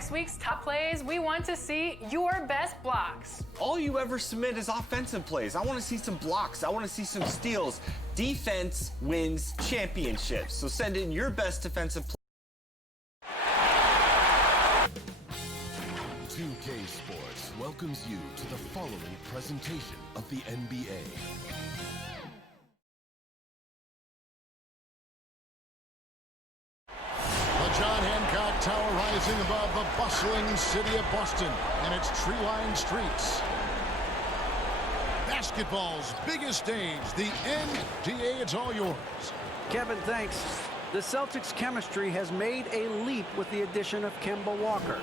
next week's Top Plays, we want to see your best blocks. All you ever submit is offensive plays. I want to see some blocks. I want to see some steals. Defense wins championships. So send in your best defensive play. 2K Sports welcomes you to the following presentation of the NBA. The John Hancock Tower rising above the bustling city of Boston and its tree-lined streets. Basketball's biggest stage, the NBA, it's all yours. Kevin, thanks. The Celtics' chemistry has made a leap with the addition of Kemba Walker.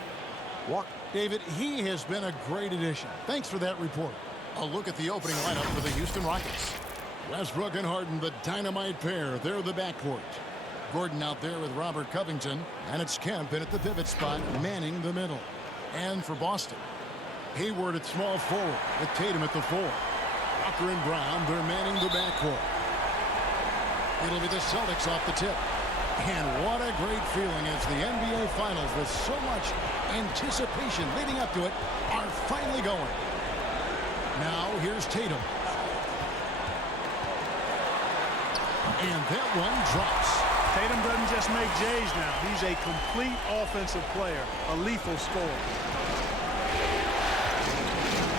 David, he has been a great addition. Thanks for that report. A look at the opening lineup for the Houston Rockets. Westbrook and Harden, the dynamite pair. They're the backcourt. Gordon out there with Robert Covington, and it's Kemp in at the pivot spot, manning the middle. And for Boston, Hayward at small forward with Tatum at the 4. Walker and Brown, they're manning the backcourt. It'll be the Celtics off the tip. And what a great feeling as the NBA Finals, with so much anticipation leading up to it, are finally going. Now here's Tatum. And that one drops. Tatum doesn't just make J's now. He's a complete offensive player, a lethal scorer.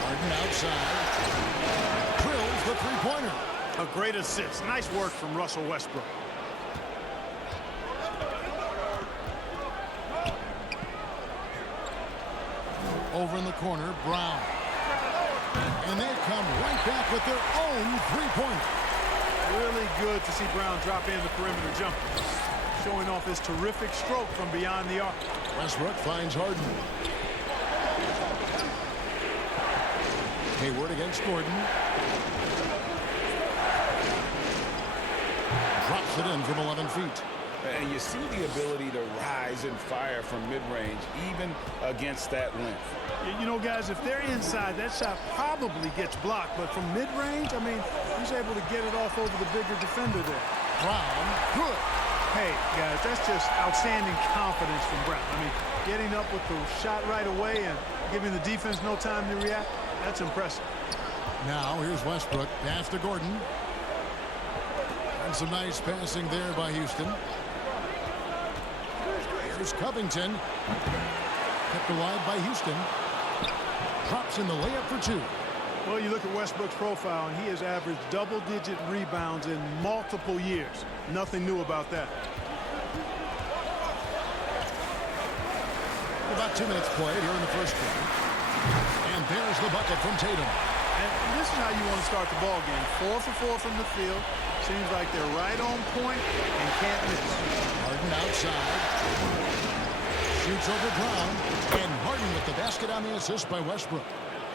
Harden outside. Drills the three-pointer. A great assist. Nice work from Russell Westbrook. Over in the corner, Brown. And they come right back with their own three-pointer. Really good to see Brown drop in the perimeter jumper, showing off his terrific stroke from beyond the arc. Westbrook finds Harden. Hayward against Gordon. Drops it in from 11 feet. And you see the ability to rise and fire from mid-range, even against that length. You know, guys, if they're inside, that shot probably gets blocked. But from mid-range, I mean, he's able to get it off over the bigger defender there. Brown, good. Hey, guys, that's just outstanding confidence from Brown. I mean, getting up with the shot right away and giving the defense no time to react, that's impressive. Now here's Westbrook. Pass to Gordon. And some nice passing there by Houston. Here's Covington. Kept alive by Houston. Drops in the layup for 2. Well, you look at Westbrook's profile, and he has averaged double-digit rebounds in multiple years. Nothing new about that. About 2 minutes played here in the first quarter. And there's the bucket from Tatum. And this is how you want to start the ball game. 4 for 4 from the field. Seems like they're right on point and can't miss. Harden outside. Shoots over Brown. And Harden with the basket on the assist by Westbrook.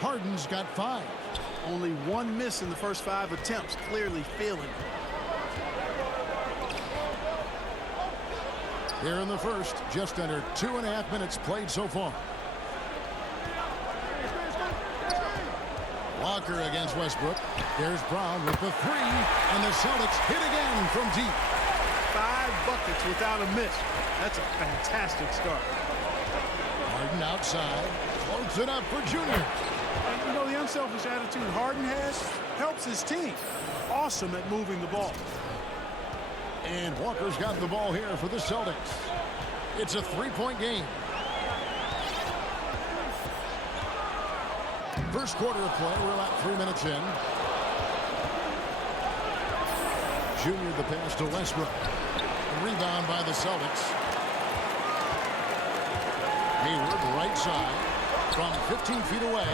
Harden's got 5. Only 1 miss in the first 5 attempts. Clearly feeling it. Here in the first, just under 2.5 minutes played so far. Walker against Westbrook. There's Brown with the 3. And the Celtics hit again from deep. 5 buckets without a miss. That's a fantastic start. Harden outside. Floats it up for Junior. And, you know, the unselfish attitude Harden has helps his team. Awesome at moving the ball. And Walker's got the ball here for the Celtics. It's a 3-point game. First quarter of play. We're about 3 minutes in. Junior the pass to Westbrook. A rebound by the Celtics. Hayward right side from 15 feet away.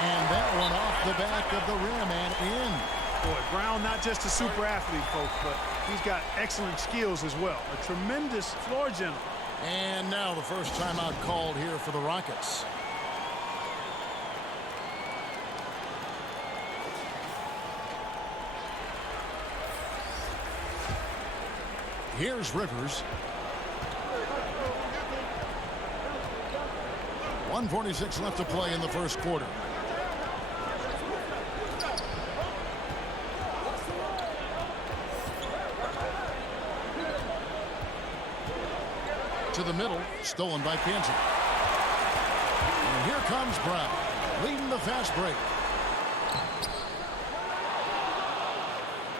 And that one off the back of the rim and in. Boy, Brown not just a super athlete, folks, but he's got excellent skills as well. A tremendous floor general. And now the first timeout called here for the Rockets. Here's Rivers. 1:46 left to play in the first quarter. To the middle, stolen by Kansas. And here comes Brown, leading the fast break.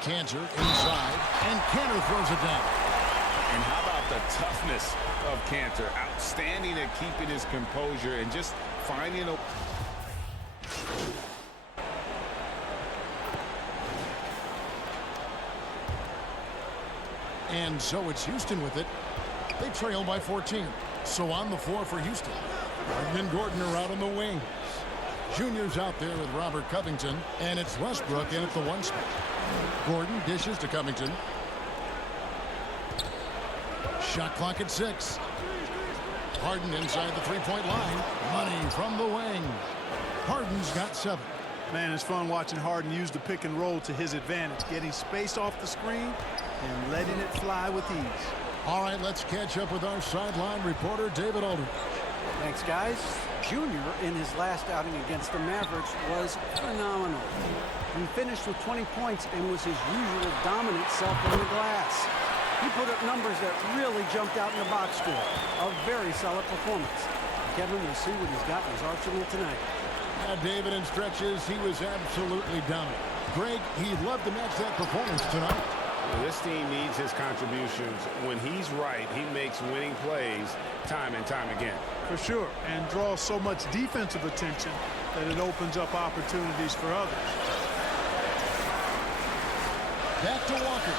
Cantor inside, and Cantor throws it down. And how about the toughness of Cantor? Outstanding at keeping his composure and just finding a... And so it's Houston with it. They trail by 14. So on the floor for Houston. Harden and Gordon are out on the wings. Junior's out there with Robert Covington, and it's Westbrook in at the 1 spot. Gordon dishes to Covington. Shot clock at 6. Harden inside the three-point line. Money from the wing. Harden's got 7. Man, it's fun watching Harden use the pick and roll to his advantage, getting space off the screen and letting it fly with ease. All right, let's catch up with our sideline reporter, David Aldridge. Thanks, guys. Junior, in his last outing against the Mavericks, was phenomenal. He finished with 20 points and was his usual dominant self on the glass. He put up numbers that really jumped out in the box score. A very solid performance. Kevin, we'll see what he's got in his arsenal tonight. David, in stretches, he was absolutely dominant. Greg, he'd love to match that performance tonight. Well, this team needs his contributions. When he's right, he makes winning plays time and time again. For sure, and draws so much defensive attention that it opens up opportunities for others. Back to Walker.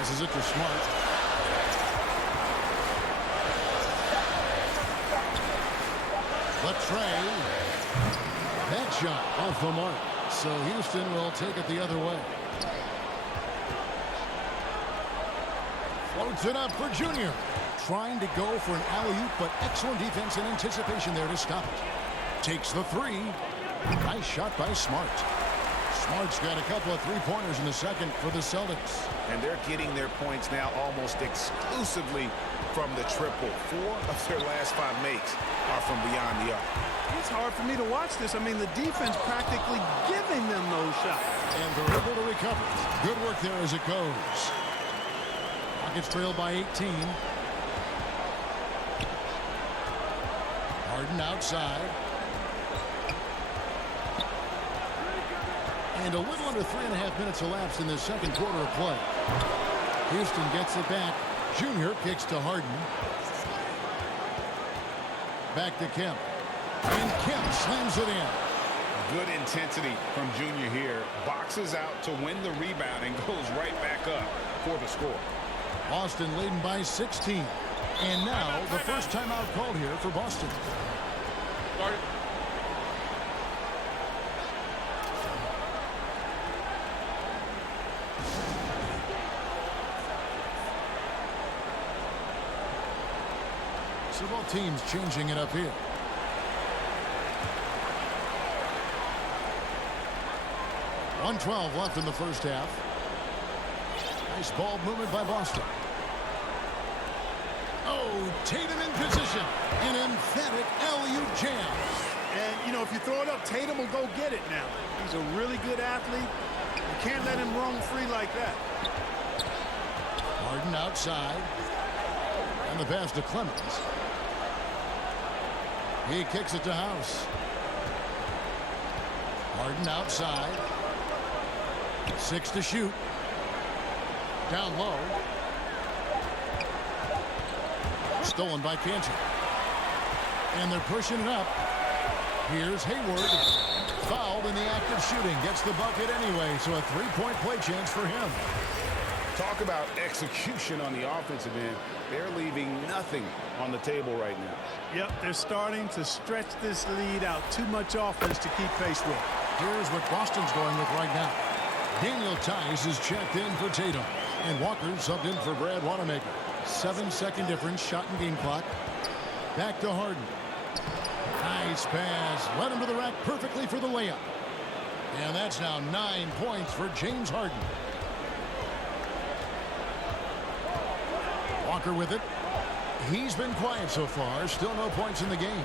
This is it to Smart. The tray. That shot off the mark. So Houston will take it the other way. Floats it up for Junior. Trying to go for an alley-oop, but excellent defense and anticipation there to stop it. Takes the 3. Nice shot by Smart. Smart's got a couple of three-pointers in the second for the Celtics. And they're getting their points now almost exclusively from the triple. 4 of their last 5 makes are from beyond the arc. It's hard for me to watch this. I mean, the defense practically giving them those shots. And they're able to recover. Good work there as it goes. Rockets trail by 18. Harden outside. And a little under 3.5 minutes elapsed in the second quarter of play. Houston gets it back. Junior kicks to Harden. Back to Kemp. And Kemp slams it in. Good intensity from Junior here. Boxes out to win the rebound and goes right back up for the score. Boston leading by 16. And now the first timeout called here for Boston. Started. So both teams changing it up here. .112 left in the first half. Nice ball movement by Boston. Oh, Tatum in position. An emphatic alley-oop jam. And, you know, if you throw it up, Tatum will go get it now. He's a really good athlete. You can't let him roam free like that. Harden outside. And the pass to Clemens. He kicks it to House. Harden outside. 6 to shoot. Down low. Stolen by Cantor. And they're pushing it up. Here's Hayward. Fouled in the act of shooting. Gets the bucket anyway, so a three-point play chance for him. Talk about execution on the offensive end. They're leaving nothing on the table right now. Yep, they're starting to stretch this lead out. Too much offense to keep pace with. Here's what Boston's going with right now. Daniel Tice is checked in for Tatum. And Walker subbed in for Brad Wanamaker. 7-second difference, shot and game clock. Back to Harden. Nice pass. Led him to the rack perfectly for the layup. And that's now 9 points for James Harden. Walker with it. He's been quiet so far. Still no points in the game.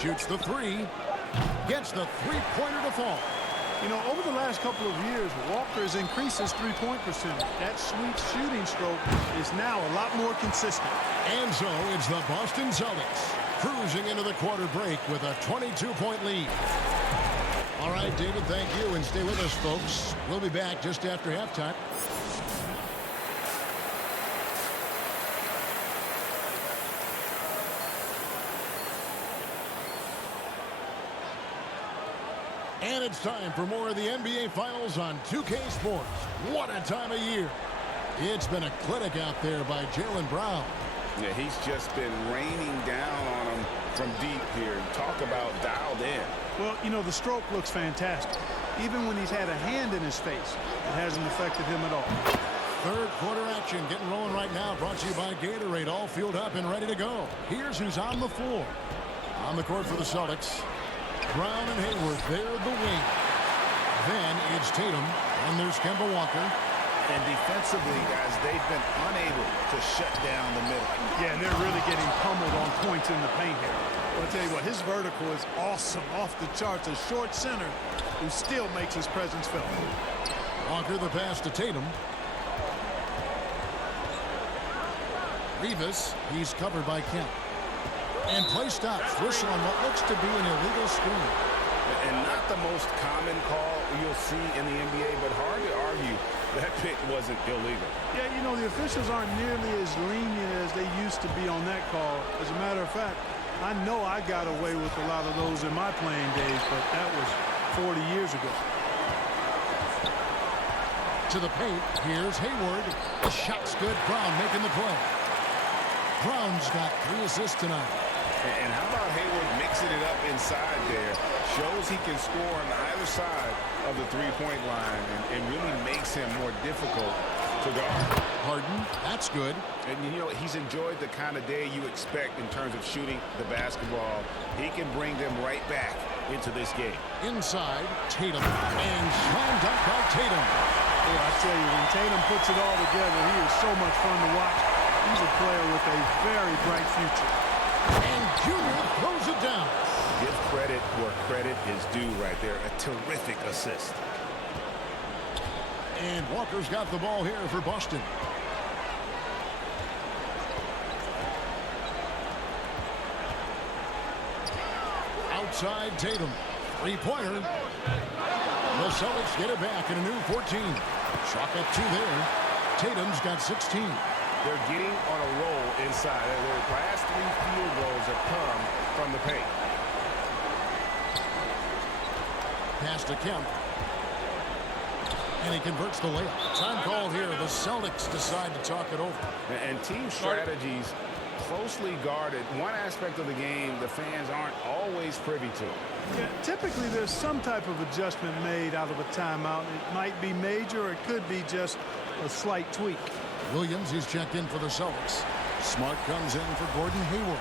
Shoots the 3. Gets the three-pointer to fall. You know, over the last couple of years, Walker has increased his three-point percentage. That sweet shooting stroke is now a lot more consistent. And so it's the Boston Celtics cruising into the quarter break with a 22-point lead. All right, David, thank you, and stay with us, folks. We'll be back just after halftime. And it's time for more of the NBA Finals on 2K Sports. What a time of year. It's been a clinic out there by Jaylen Brown. Yeah, he's just been raining down on him from deep here. Talk about dialed in. Well, you know, the stroke looks fantastic. Even when he's had a hand in his face, it hasn't affected him at all. Third quarter action getting rolling right now. Brought to you by Gatorade. All fueled up and ready to go. Here's who's on the floor. On the court for the Celtics, Brown and Hayward, they're the wing. Then it's Tatum, and there's Kemba Walker. And defensively, guys, they've been unable to shut down the middle. Yeah, and they're really getting pummeled on points in the paint here. But I'll tell you what, his vertical is awesome, off the charts. A short center who still makes his presence felt. Walker the pass to Tatum. Rivas, he's covered by Kemp. And play stops. Whistle on what looks to be an illegal screen. And not the most common call you'll see in the NBA, but hard to argue that pick wasn't illegal. Yeah, you know, the officials aren't nearly as lenient as they used to be on that call. As a matter of fact, I know I got away with a lot of those in my playing days, but that was 40 years ago. To the paint, here's Hayward. The shot's good. Brown making the play. Brown's got 3 assists tonight. And how about Hayward mixing it up inside there? Shows he can score on either side of the three-point line and really makes him more difficult to guard. Harden, that's good. And, you know, he's enjoyed the kind of day you expect in terms of shooting the basketball. He can bring them right back into this game. Inside, Tatum. And slam dunk by Tatum. Boy, I tell you, when Tatum puts it all together, he is so much fun to watch. He's a player with a very bright future. And Junior throws it down. Give credit where credit is due right there. A terrific assist. And Walker's got the ball here for Boston. Outside Tatum. Three-pointer. The Celtics get it back in a new 14. Chalk up 2 there. Tatum's got 16. They're getting on a roll inside. Their last 3 field goals have come from the paint. Pass to Kemp. And he converts the layup. Time called here. The Celtics decide to talk it over. And team strategies closely guarded. One aspect of the game the fans aren't always privy to. Yeah, typically there's some type of adjustment made out of a timeout. It might be major or it could be just a slight tweak. Williams, he's checked in for the Celtics. Smart comes in for Gordon Hayward.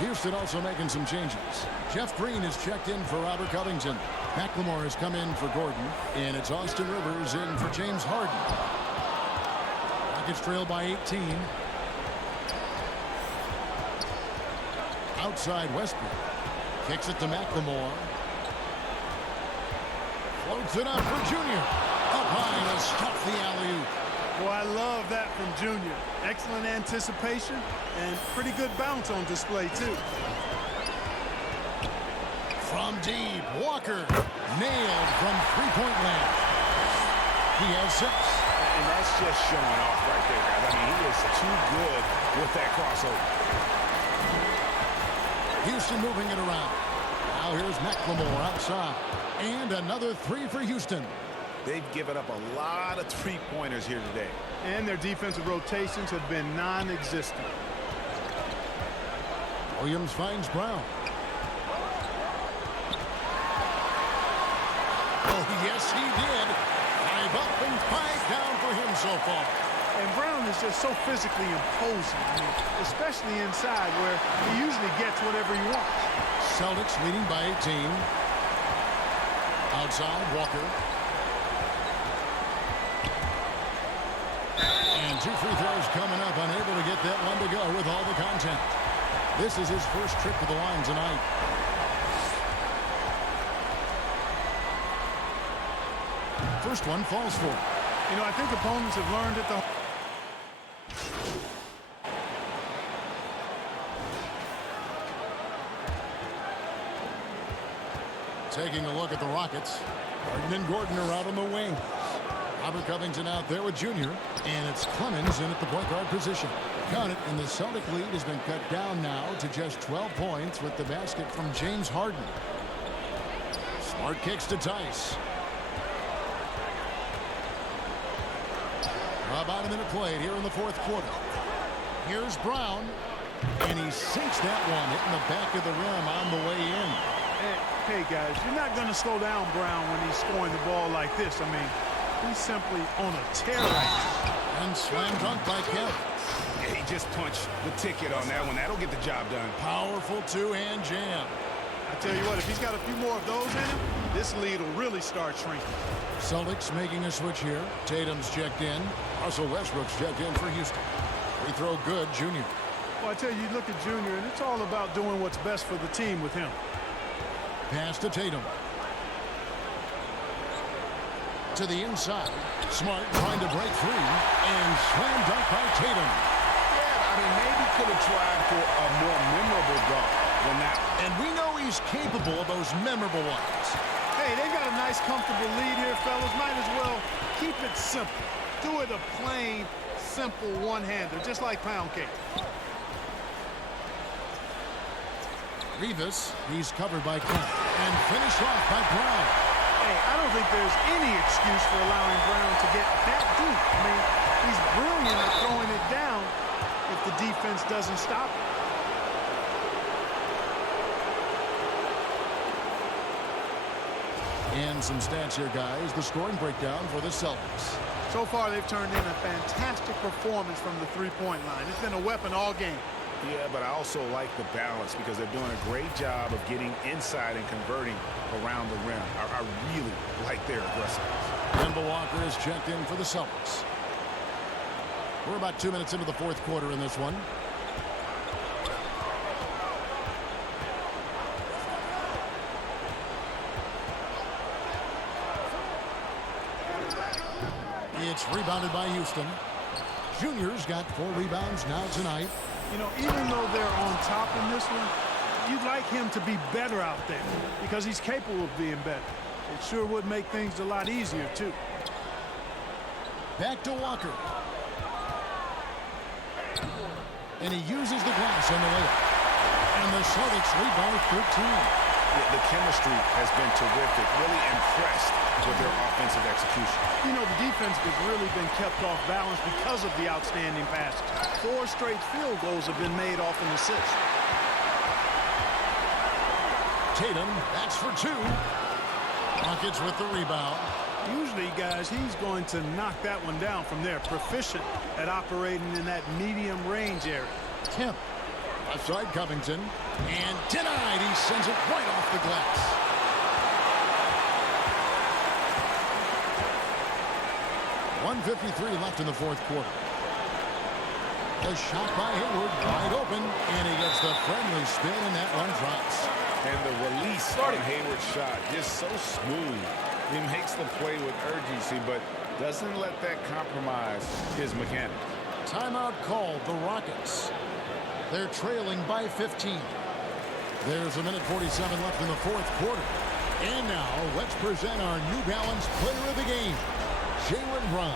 Houston also making some changes. Jeff Green is checked in for Robert Covington. McLemore has come in for Gordon. And it's Austin Rivers in for James Harden. Rockets trail by 18. Outside Westbrook. Kicks it to McLemore. Floats it up for Junior. Up high to stop the alley-oop. Well, I love that from Junior. Excellent anticipation and pretty good bounce on display, too. From deep, Walker nailed from three-point land. He has 6. And that's just showing off right there, guys. I mean, he is too good with that crossover. Houston moving it around. Now here's McLemore outside. And another 3 for Houston. They've given up a lot of three-pointers here today. And their defensive rotations have been non-existent. Williams finds Brown. Oh, yes, he did. 5 up and 5 down for him so far. And Brown is just so physically imposing, I mean, especially inside where he usually gets whatever he wants. Celtics leading by 18. Outside, Walker. And 2 free throws coming up, unable to get that one to go with all the contact. This is his first trip to the line tonight. first one falls for him. You know, I think opponents have learned at the... Taking a look at the Rockets. Harden and Gordon are out on the wing. Robert Covington out there with Junior. And it's Clemens in at the point guard position. Count it, and the Celtic lead has been cut down now to just 12 points with the basket from James Harden. Smart kicks to Tice. About a minute played here in the fourth quarter. Here's Brown. And he sinks that one, hitting the back of the rim on the way in. Hey, guys, you're not going to slow down Brown when he's scoring the ball like this. I mean, he's simply on a tear right now. And slam dunk by Kemp. Yeah, he just punched the ticket on that one. That'll get the job done. Powerful two-hand jam. I tell you what, if he's got a few more of those in him, this lead will really start shrinking. Celtics making a switch here. Tatum's checked in. Russell Westbrook's checked in for Houston. Free throw good, Junior. Well, I tell you, look at Junior, and it's all about doing what's best for the team with him. Pass to Tatum. To the inside. Smart trying to break free. And slam dunk by Tatum. Yeah, I mean, maybe could have tried for a more memorable dunk than that. And we know he's capable of those memorable ones. Hey, they got a nice, comfortable lead here, fellas. Might as well keep it simple. Do it a plain, simple one-hander, just like pound cake. Rivas, he's covered by Kemp. And finished off by Brown. Hey, I don't think there's any excuse for allowing Brown to get that deep. I mean, he's brilliant at throwing it down if the defense doesn't stop it. And some stats here, guys. The scoring breakdown for the Celtics. So far, they've turned in a fantastic performance from the three-point line. It's been a weapon all game. Yeah, but I also like the balance because they're doing a great job of getting inside and converting around the rim. I really like their aggressiveness. Kemba Walker is checked in for the Celtics. We're about 2 minutes into the fourth quarter in this one. It's rebounded by Houston. Junior's got 4 rebounds now tonight. You know, even though they're on top in this one, you'd like him to be better out there because he's capable of being better. It sure would make things a lot easier, too. Back to Walker. And he uses the glass on the layup. And the Celtics lead by 13. Yeah, the chemistry has been terrific. Really impressed with their offensive execution. You know, the defense has really been kept off balance because of the outstanding passes. 4 straight field goals have been made off an assist. Tatum, that's for 2. Rockets with the rebound. Usually, guys, he's going to knock that one down from there. Proficient at operating in that medium range area. Kemp. Left side Covington. And denied. He sends it right off the glass. .153 left in the fourth quarter. The shot by Hayward, wide open, and he gets the friendly spin, and that one drops. And the release on Hayward's shot, just so smooth. He makes the play with urgency, but doesn't let that compromise his mechanics. Timeout called, the Rockets. They're trailing by 15. There's a minute 47 left in the fourth quarter. And now, let's present our New Balance player of the game, Jaylen Brown.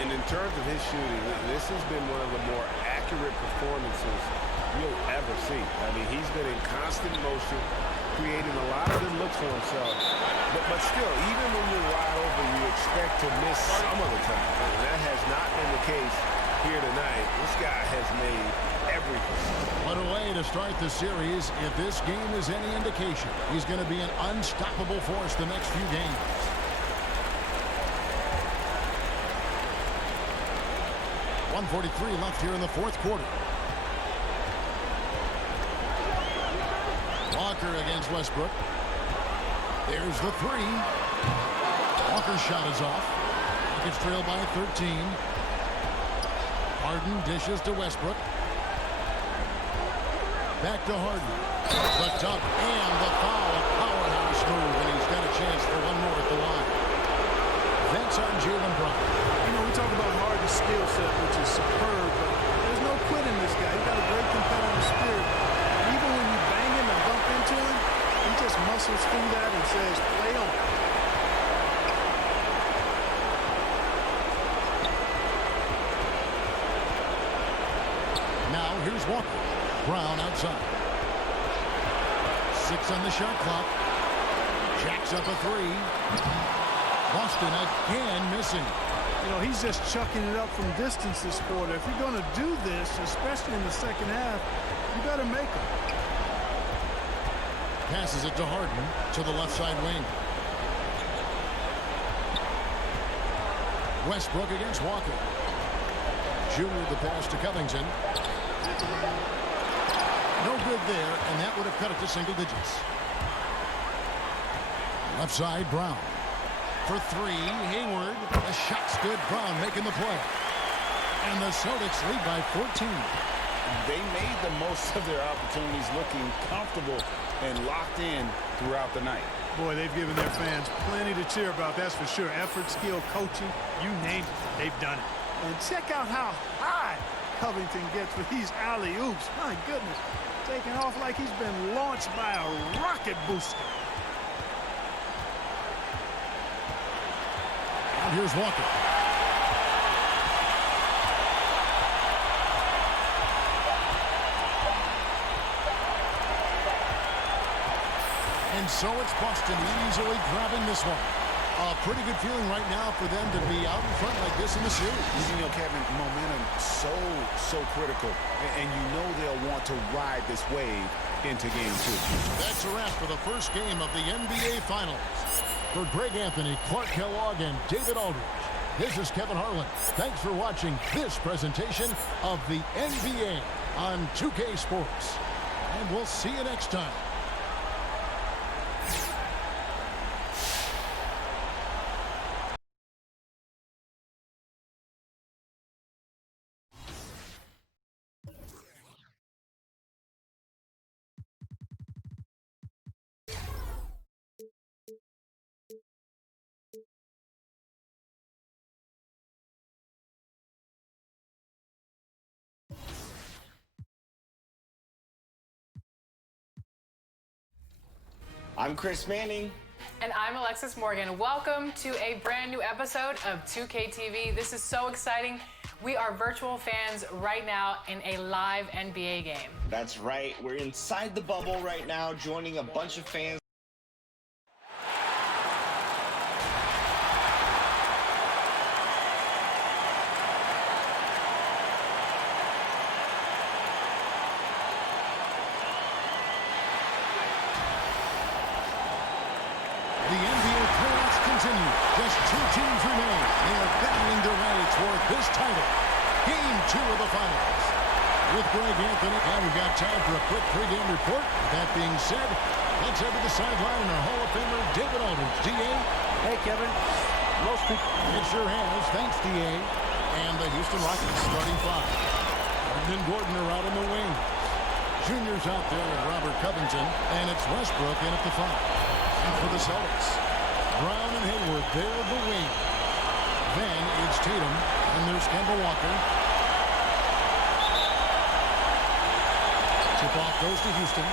And in terms of his shooting, this has been one of the more accurate performances you'll ever see. I mean, he's been in constant motion, creating a lot of good looks for himself. But still, even when you're wide open, you expect to miss some of the time. And that has not been the case here tonight. This guy has made everything. What a way to start the series. If this game is any indication, he's going to be an unstoppable force the next few games. .143 left here in the fourth quarter. Walker against Westbrook. There's the 3. Walker's shot is off. Rockets trail by 13. Harden dishes to Westbrook. Back to Harden. The dunk and the foul. A powerhouse move, and he's got a chance for one more at the line. Jaylen Brown. You know, we talk about Harden's skill set, which is superb, but there's no quitting this guy. He's got a great competitive spirit. Even when you bang him and bump into him, he just muscles through that and says, play on. Now here's Walker. Brown outside. 6 on the shot clock. Jacks up a 3. Boston again missing. You know, he's just chucking it up from distance this quarter. If you're going to do this, especially in the second half, you better make them. Passes it to Harden to the left side wing. Westbrook against Walker. Junior the pass to Covington. No good there, and that would have cut it to single digits. Left side, Brown. For 3, Hayward. The shot's good. Brown making the play. And the Celtics lead by 14. They made the most of their opportunities, looking comfortable and locked in throughout the night. Boy, they've given their fans plenty to cheer about, that's for sure. Effort, skill, coaching, you name it, they've done it. And check out how high Covington gets with these alley-oops. My goodness, taking off like he's been launched by a rocket booster. And here's Walker. And so it's Boston easily grabbing this one. A pretty good feeling right now for them to be out in front like this in the series. You know, Kevin, momentum so critical. And you know they'll want to ride this wave into game 2. That's a wrap for the first game of the NBA Finals. For Greg Anthony, Clark Kellogg, and David Aldridge, this is Kevin Harlan. Thanks for watching this presentation of the NBA on 2K Sports. And we'll see you next time. I'm Chris Manning. And I'm Alexis Morgan. Welcome to a brand new episode of 2K TV. This is so exciting. We are virtual fans right now in a live NBA game. That's right. We're inside the bubble right now, joining a bunch of fans. The NBA playoffs continue. Just 2 teams remain. They are battling their way toward this title. Game 2 of the finals. With Greg Anthony, and we've got time for a quick pregame report. With that being said, let's head to the sideline and our Hall of Famer, David Aldridge. D.A.? Hey, Kevin. Most people... It sure has. Thanks, D.A. And the Houston Rockets starting 5. Harden and Gordon are out in the wing. Junior's out there with Robert Covington, and it's Westbrook in at the 5. And for the Celtics, Brown and Hayward, they're the wing. Then it's Tatum, and there's Kemba Walker. Tip-off goes to Houston.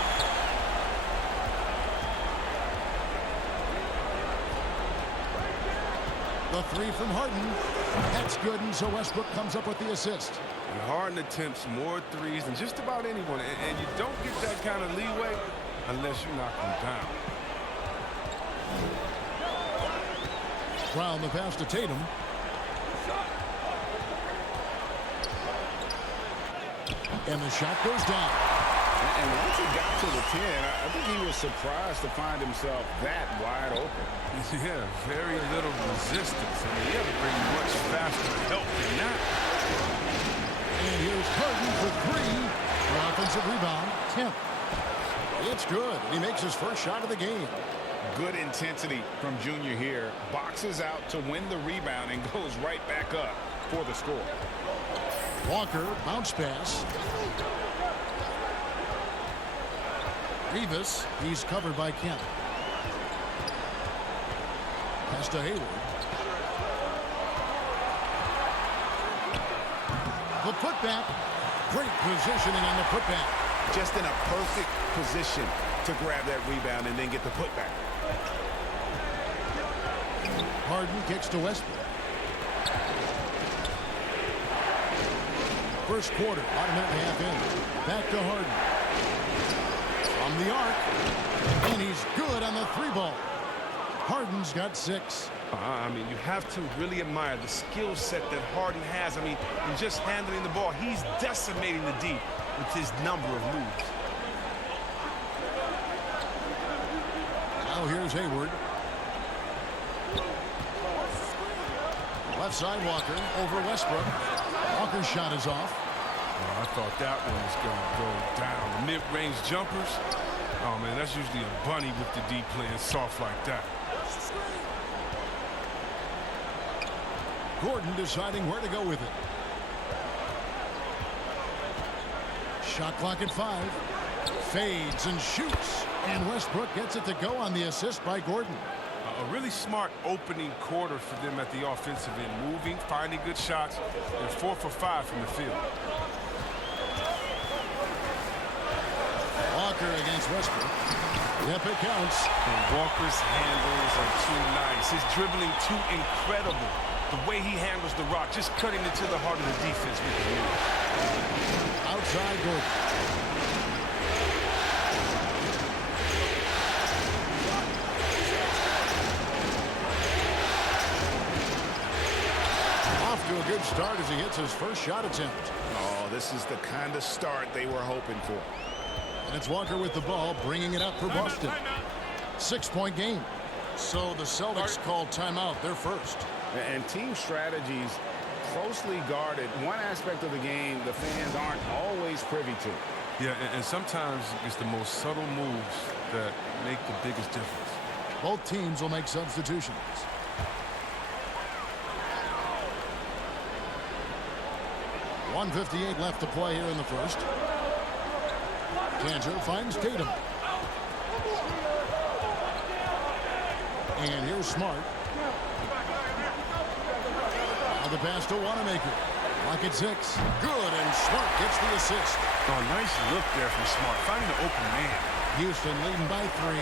The 3 from Harden. That's good, and so Westbrook comes up with the assist. And Harden attempts more threes than just about anyone. And you don't get that kind of leeway unless you knock them down. Brown the pass to Tatum. And the shot goes down. And once he got to the 10, I think he was surprised to find himself that wide open. Yeah, very little resistance. I mean, you have to bring much faster help than that. And here's Harden for 3. For offensive rebound, 10. It's good. He makes his first shot of the game. Good intensity from Junior here. Boxes out to win the rebound and goes right back up for the score. Walker, bounce pass. Rivas, he's covered by Kemp. Pass to Hayward. The putback. Great positioning on the putback. Just in a perfect position to grab that rebound and then get the putback. Harden kicks to Westbrook. First quarter, about a minute and a half in. Back to Harden. From the arc. And he's good on the three ball. Harden's got 6. I mean, you have to really admire the skill set that Harden has. I mean, in just handling the ball, he's decimating the D with his number of moves. Now here's Hayward. Left side Walker over Westbrook. Walker's shot is off. Oh, I thought that one was going to go down. The mid-range jumpers. Oh, man, that's usually a bunny with the D playing soft like that. Gordon deciding where to go with it. Shot clock at 5. Fades and shoots. And Westbrook gets it to go on the assist by Gordon. A really smart opening quarter for them at the offensive end. Moving, finding good shots, and 4 for 5 from the field. Walker against Westbrook. Yep, it counts. And Walker's handles are too nice. His dribbling too incredible. The way he handles the rock, just cutting into the heart of the defense with the move. Outside Gordon. Off to a good start as he hits his first shot attempt. Oh, this is the kind of start they were hoping for. And it's Walker with the ball, bringing it up for Boston. 6-point game. So the Celtics called timeout. They're first. And team strategies closely guarded. One aspect of the game the fans aren't always privy to. Yeah, and sometimes it's the most subtle moves that make the biggest difference. Both teams will make substitutions. .158 left to play here in the first. Kanter finds Tatum. And here's Smart. Now the pass to Wanamaker. Clock at 6. Good, and Smart gets the assist. Oh, nice look there from Smart, finding the open man. Houston leading by 3.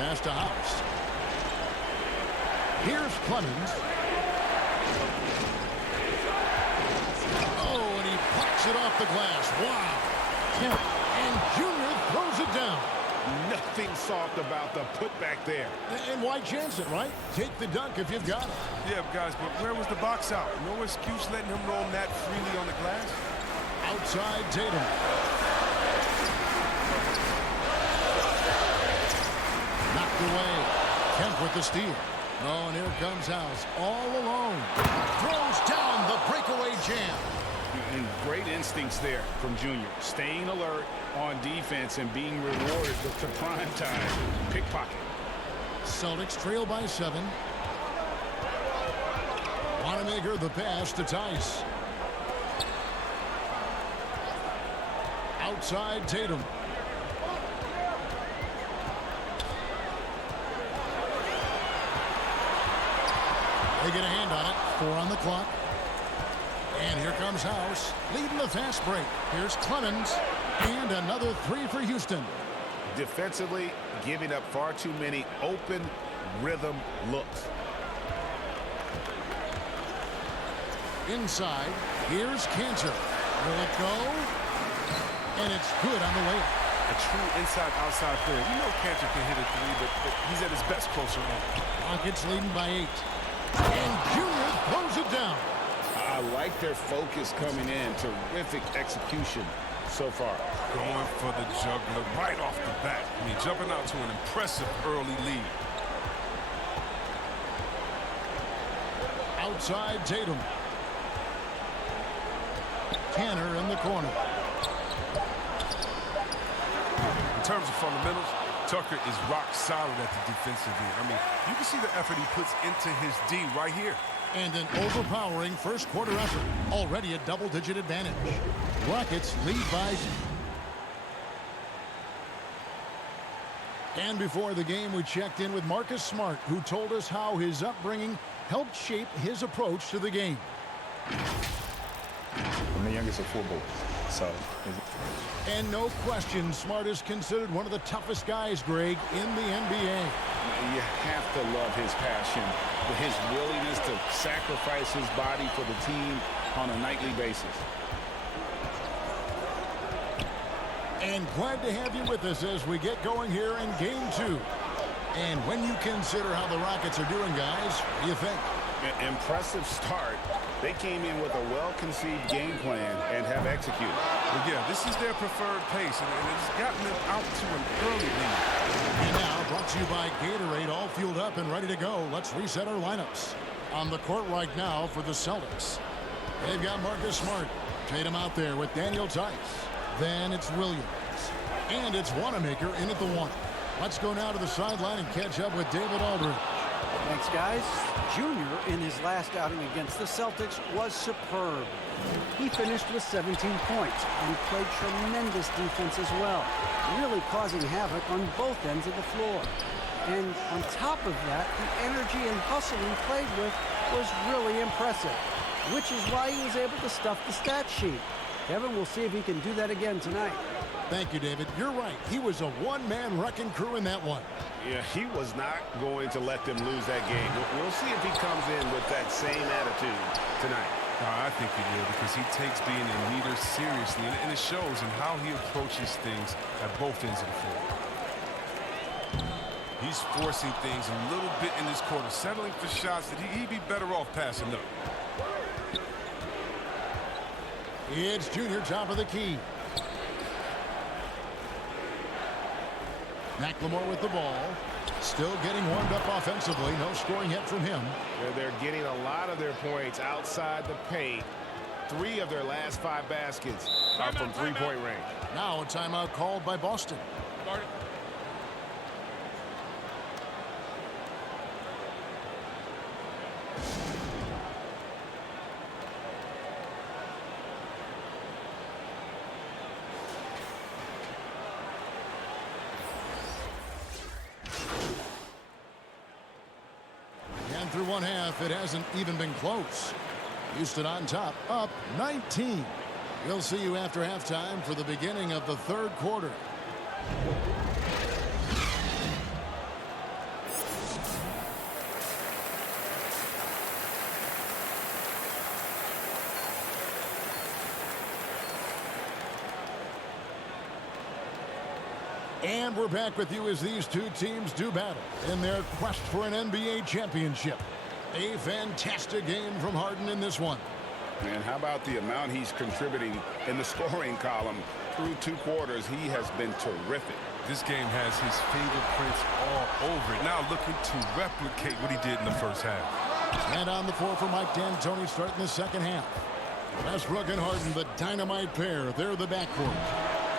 Pass to House. Here's Clemens. Oh, and he pops it off the glass. Wow. And Junior throws it down. Nothing soft about the putback there. And why chance it, right? Take the dunk if you've got it. Yeah, guys, but where was the box out? No excuse letting him roam that freely on the glass. Outside Tatum. Knocked away. Kemp with the steal. Oh, and here comes House all alone. Throws down the breakaway jam. And great instincts there from Junior. Staying alert on defense and being rewarded to prime time. Pickpocket. Celtics trail by 7. Wanamaker the pass to Tice. Outside Tatum. They get a hand on it. 4 on the clock. And here comes House, leading the fast break. Here's Clemens, and another 3 for Houston. Defensively, giving up far too many open rhythm looks. Inside, here's Kanter. Will it go? And it's good on the way. A true inside-outside player. We know Kanter can hit a 3, but he's at his best closer range. Rockets leading by 8. And Junior throws it down. I like their focus coming in. Terrific execution so far. Going for the juggler right off the bat. I mean, jumping out to an impressive early lead. Outside Tatum. Tanner in the corner. In terms of fundamentals, Tucker is rock solid at the defensive end. I mean, you can see the effort he puts into his D right here. And an overpowering first quarter effort. Already a double-digit advantage. Rockets lead by. And before the game, we checked in with Marcus Smart, who told us how his upbringing helped shape his approach to the game. targets are 4 boards. So. And no question, Smart is considered one of the toughest guys, Greg, in the NBA. You have to love his passion, his willingness to sacrifice his body for the team on a nightly basis. And glad to have you with us as we get going here in Game 2. And when you consider how the Rockets are doing, guys, what do you think? Impressive start. They came in with a well-conceived game plan and have executed. Well, yeah, this is their preferred pace, and it's gotten them out to an early lead. And now, brought to you by Gatorade, all fueled up and ready to go. Let's reset our lineups. On the court right now for the Celtics, they've got Marcus Smart. Tatum out there with Daniel Tice. Then it's Williams. And it's Wanamaker in at the 1. Let's go now to the sideline and catch up with David Aldridge. Thanks, guys. Junior, in his last outing against the Celtics, was superb. He finished with 17 points and played tremendous defense as well, really causing havoc on both ends of the floor. And on top of that, the energy and hustle he played with was really impressive, which is why he was able to stuff the stat sheet. Kevin, we'll see if he can do that again tonight. Thank you, David. You're right. He was a one-man wrecking crew in that one. Yeah, he was not going to let them lose that game. We'll see if he comes in with that same attitude tonight. I think he will, because he takes being a leader seriously, and it shows in how he approaches things at both ends of the floor. He's forcing things a little bit in this quarter, settling for shots that he'd be better off passing up. It's Junior, top of the key. McLemore with the ball. Still getting warmed up offensively. No scoring yet from him. They're getting a lot of their points outside the paint. 3 of their last 5 baskets are from three-point range. Now a timeout called by Boston. Through one half, it hasn't even been close. Houston on top, up 19. We'll see you after halftime for the beginning of the third quarter. And we're back with you as these two teams do battle in their quest for an NBA championship. A fantastic game from Harden in this one. And how about the amount he's contributing in the scoring column through 2 quarters? He has been terrific. This game has his fingerprints all over it. Now looking to replicate what he did in the first half. And on the floor for Mike D'Antoni starting the second half. Westbrook and Harden, the dynamite pair. They're the backcourt.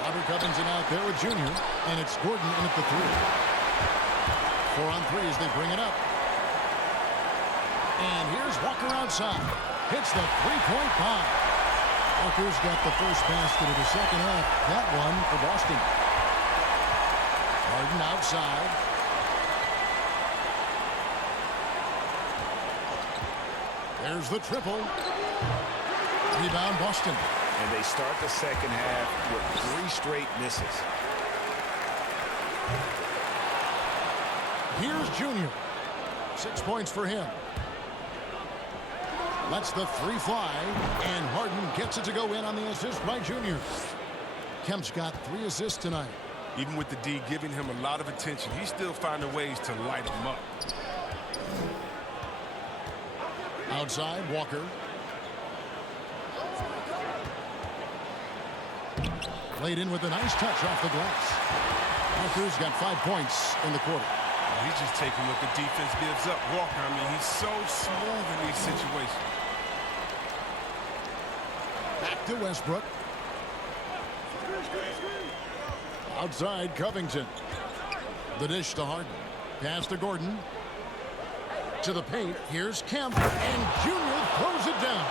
Robert Covington out there with Junior, and it's Gordon in at the 3. 4 on 3 as they bring it up. And here's Walker outside. Hits the three-point bomb. Walker's got the first basket of the second half. That one for Boston. Harden outside. There's the triple. Rebound Boston. And they start the second half with 3 straight misses. Here's Junior. 6 points for him. Lets the 3 fly, and Harden gets it to go in on the assist by Junior. Kemp's got 3 assists tonight. Even with the D giving him a lot of attention, he's still finding ways to light him up. Outside, Walker. Laid in with a nice touch off the glass. Walker's got 5 points in the quarter. He's just taking what the defense gives up. Walker, I mean, he's so smooth in these situations. Back to Westbrook. Outside, Covington. The dish to Harden. Pass to Gordon. To the paint. Here's Kemp. And Junior throws it down.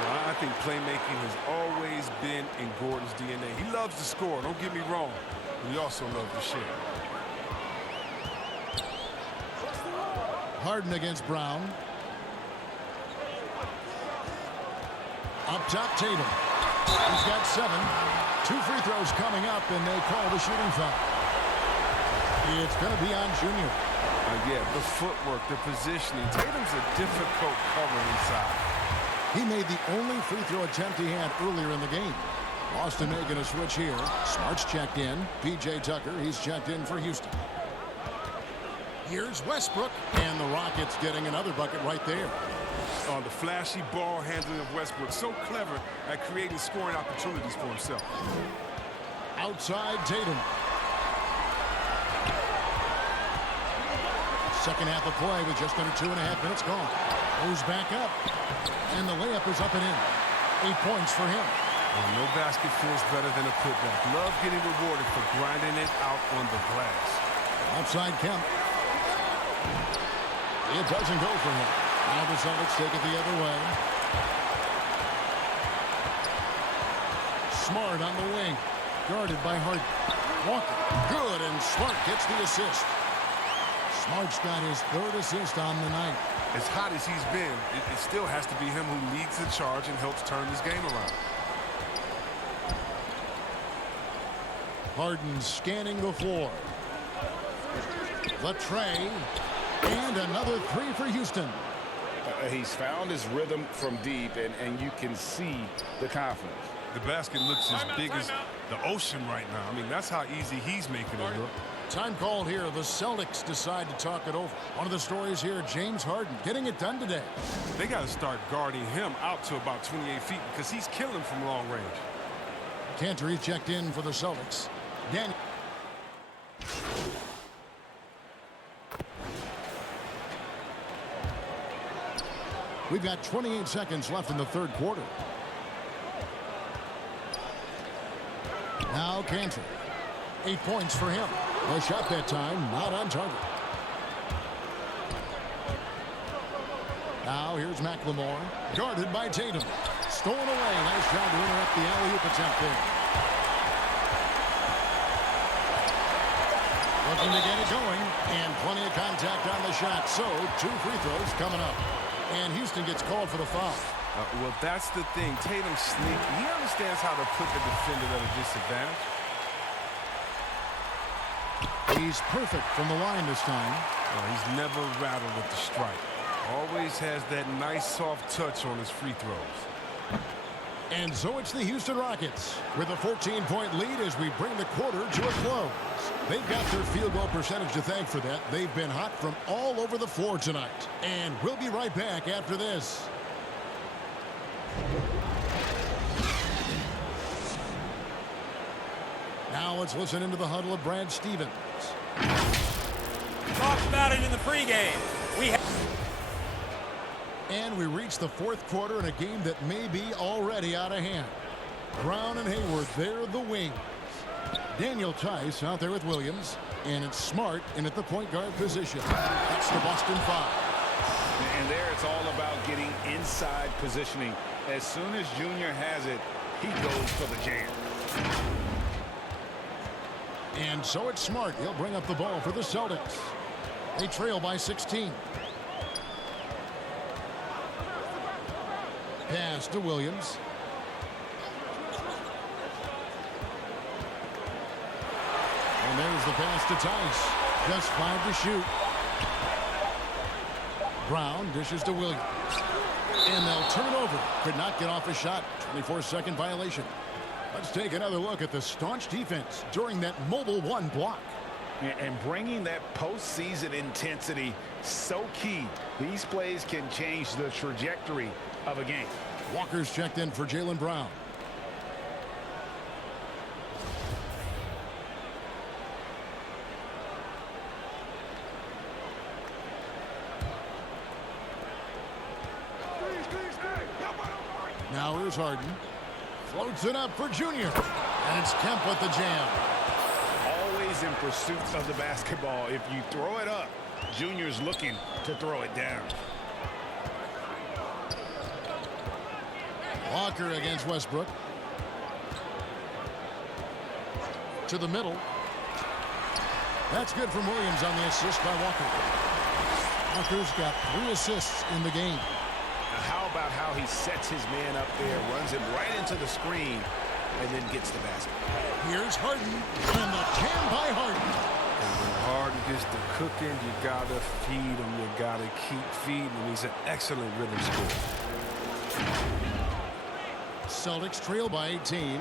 Well, I think playmaking has always been in Gordon's DNA. He loves to score, don't get me wrong. But he also loves to share. Harden against Brown. Up top, Tatum. He's got 7. 2 free throws coming up, and they call the shooting foul. It's going to be on Junior. Yeah, the footwork, the positioning. Tatum's a difficult cover inside. He made the only free throw attempt he had earlier in the game. Boston making a switch here. Smart's checked in. P.J. Tucker, he's checked in for Houston. Here's Westbrook, and the Rockets getting another bucket right there. Oh, the flashy ball handling of Westbrook. So clever at creating scoring opportunities for himself. Outside Tatum. Second half of play with just under 2.5 minutes gone. Moves back up. And the layup is up and in. 8 points for him. Well, no basket feels better than a putback. Love getting rewarded for grinding it out on the glass. Outside Kemp. It doesn't go for him. Now the Celtics take it the other way. Smart on the wing. Guarded by Harden. Walker. Good, and Smart gets the assist. Smart's got his 3rd assist on the night. As hot as he's been, it still has to be him who leads the charge and helps turn this game around. Harden scanning the floor. The tray. And another 3 for Houston. He's found his rhythm from deep, and you can see the confidence. The basket looks as big as the ocean right now. I mean, that's how easy he's making it look. Time called here. The Celtics decide to talk it over. One of the stories here, James Harden getting it done today. They got to start guarding him out to about 28 feet because he's killing from long range. Cantor, he's checked in for the Celtics. Daniel. We've got 28 seconds left in the 3rd quarter. Now Cantor. 8 points for him. The shot that time, not on target. Now here's McLemore. Guarded by Tatum. Stolen away. Nice job to interrupt the alley-oop attempt there. Looking to get it going. And plenty of contact on the shot. So 2 free throws coming up. And Houston gets called for the foul. Well, that's the thing. Tatum's sneaky. He understands how to put the defender at a disadvantage. He's perfect from the line this time. He's never rattled with the strike. Always has that nice soft touch on his free throws. And so it's the Houston Rockets with a 14-point lead as we bring the quarter to a close. They've got their field goal percentage to thank for that. They've been hot from all over the floor tonight. And we'll be right back after this. Now let's listen into the huddle of Brad Stevens. Talked about it in the pregame. And we reach the 4th quarter in a game that may be already out of hand. Brown and Hayward, they're the wings. Daniel Tice out there with Williams. And it's Smart in at the point guard position. That's the Boston 5. And there it's all about getting inside positioning. As soon as Junior has it, he goes for the jam. And so it's Smart. He'll bring up the ball for the Celtics. They trail by 16. Pass to Williams. And there's the pass to Tice. Just 5 to shoot. Brown dishes to Williams. And they'll turn it over. Could not get off a shot. 24-second violation. Let's take another look at the staunch defense during that mobile 1 block. And bringing that postseason intensity, so key. These plays can change the trajectory of a game. Walker's checked in for Jaylen Brown. Now here's Harden. Floats it up for Junior. And it's Kemp with the jam. Always in pursuit of the basketball. If you throw it up, Junior's looking to throw it down. Walker against Westbrook. To the middle. That's good from Williams on the assist by Walker. Walker's got 3 assists in the game. how about how he sets his man up there, runs him right into the screen, and then gets the basket. Here's Harden, and the jam by Harden. And when Harden gets to cooking, you got to feed him. You got to keep feeding him. He's an excellent rhythm scorer. Celtics trail by 18.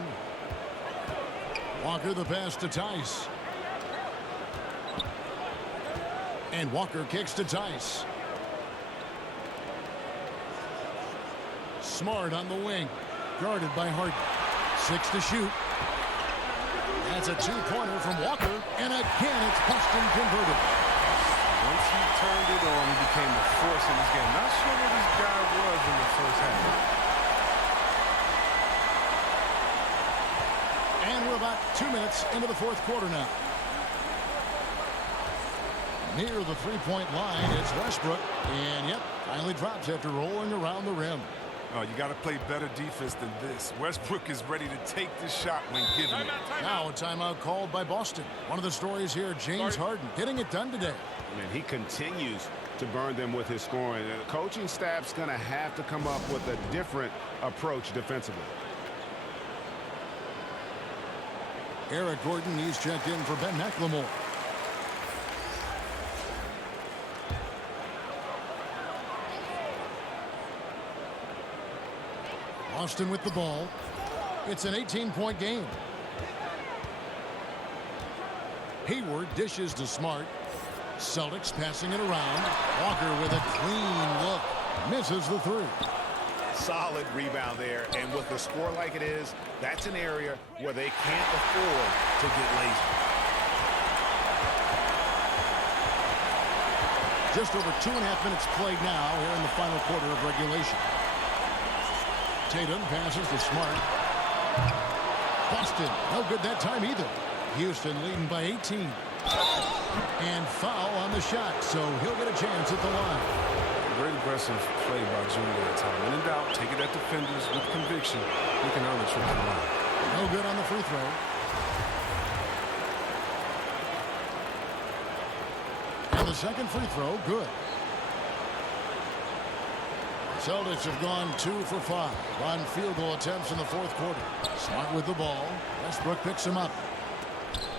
Walker the pass to Tice. And Walker kicks to Tice. Smart on the wing. Guarded by Harden. 6 to shoot. That's a two-pointer from Walker. And again, it's Boston converted. Once he turned it on, he became a force in this game. Not sure what this guy was in the first half. And we're about 2 minutes into the fourth quarter now. Near the three-point line, it's Westbrook. And, yep, finally drops after rolling around the rim. Oh, you got to play better defense than this. Westbrook is ready to take the shot when given it. Now a timeout called by Boston. One of the stories here, James Harden getting it done today. And he continues to burn them with his scoring. The coaching staff's going to have to come up with a different approach defensively. Eric Gordon, he's checked in for Ben McLemore. Boston with the ball. It's an 18-point game. Hayward dishes to Smart. Celtics passing it around. Walker with a clean look. Misses the three. Solid rebound there, and with the score like it is, that's an area where they can't afford to get lazy. Just over 2.5 minutes played now here in the final quarter of regulation. Tatum passes to Smart. Boston, no good that time either. Houston leading by 18. And foul on the shot, so he'll get a chance at the line. Great aggressive play by Junior that time. When in doubt, take it at defenders with conviction. You can earn a trip to the line. No good on the free throw. And the second free throw, good. Celtics have gone 2 for 5 on field goal attempts in the fourth quarter. Smart with the ball. Westbrook picks him up.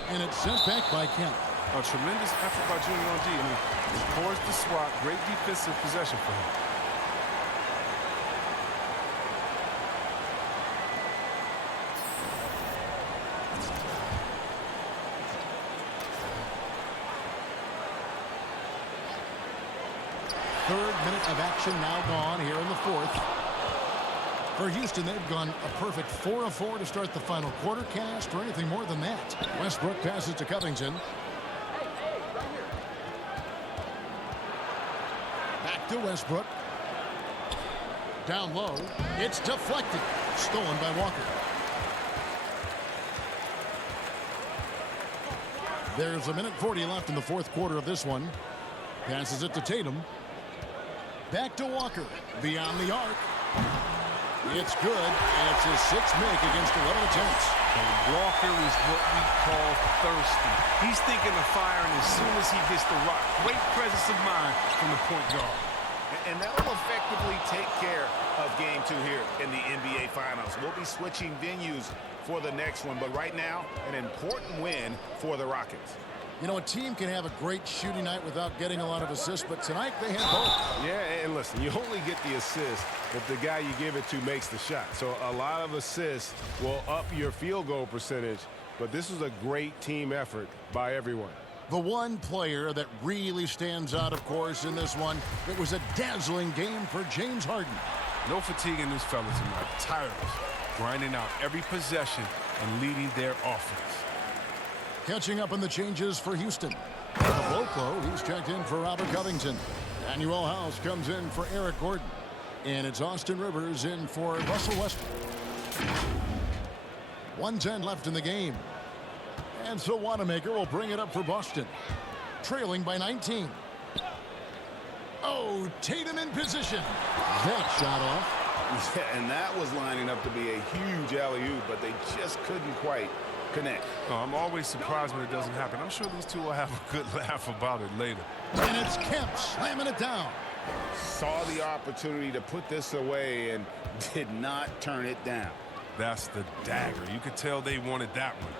And it's sent back by Kemp. A tremendous effort by Junior on D. I mean, he pours the swat. Great defensive possession for him. Third minute of action now gone here in the fourth. For Houston, they've gone a perfect 4 of 4 to start the final quarter. Can't ask for anything more than that. Westbrook passes to Covington. Back to Westbrook. Down low. It's deflected. Stolen by Walker. There's a minute 40 left in the fourth quarter of this one. Passes it to Tatum. Back to Walker. Beyond the arc. It's good, and it's his 6th make against 11 attempts. And Walker is what we call thirsty. He's thinking of firing as soon as he hits the rock. Great presence of mind from the point guard. And that will effectively take care of game 2 here in the NBA Finals. We'll be switching venues for the next one, but right now, an important win for the Rockets. You know, a team can have a great shooting night without getting a lot of assists, but tonight they had both. Yeah, and listen, you only get the assist if the guy you give it to makes the shot. So a lot of assists will up your field goal percentage, but this was a great team effort by everyone. The one player that really stands out, of course, in this one, it was a dazzling game for James Harden. No fatigue in this fella tonight. Tireless, grinding out every possession and leading their offense. Catching up on the changes for Houston. Caboclo, he's checked in for Robert Covington. Daniel House comes in for Eric Gordon. And it's Austin Rivers in for Russell Westbrook. 1:10 left in the game. And so Wanamaker will bring it up for Boston. Trailing by 19. Oh, Tatum in position. That shot off. Yeah, and that was lining up to be a huge alley-oop, but they just couldn't quite connect. Oh, I'm always surprised when it doesn't happen. I'm sure these two will have a good laugh about it later. And it's Kemp slamming it down. Saw the opportunity to put this away and did not turn it down. That's the dagger. You could tell they wanted that one.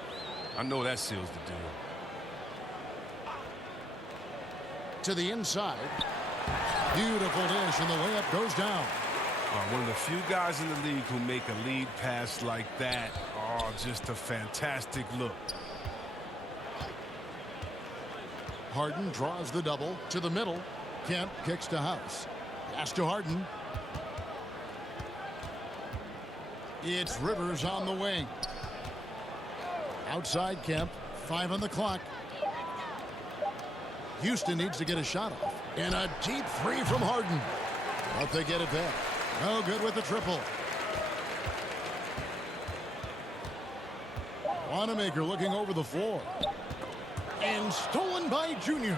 I know that seals the deal. To the inside. Beautiful dish, and the layup goes down. One of the few guys in the league who make a lead pass like that. Oh, just a fantastic look. Harden draws the double to the middle. Kemp kicks to House. Pass to Harden. It's Rivers on the wing. Outside Kemp. 5 on the clock. Houston needs to get a shot off. And a deep three from Harden. But they get it back. No good with the triple. Wanamaker looking over the floor. And stolen by Junior.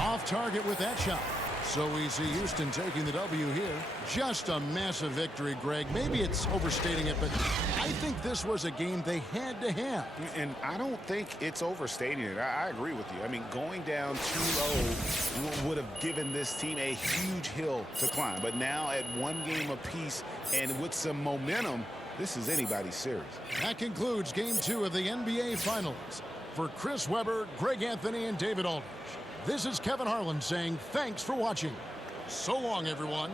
Off target with that shot. So we see Houston taking the W here. Just a massive victory, Greg. Maybe it's overstating it, but I think this was a game they had to have. And I don't think it's overstating it. I agree with you. I mean, going down 2-0 would have given this team a huge hill to climb. But now at 1 game apiece and with some momentum, this is anybody's series. That concludes Game 2 of the NBA Finals. For Chris Webber, Greg Anthony, and David Aldridge, this is Kevin Harlan saying thanks for watching. So long, everyone.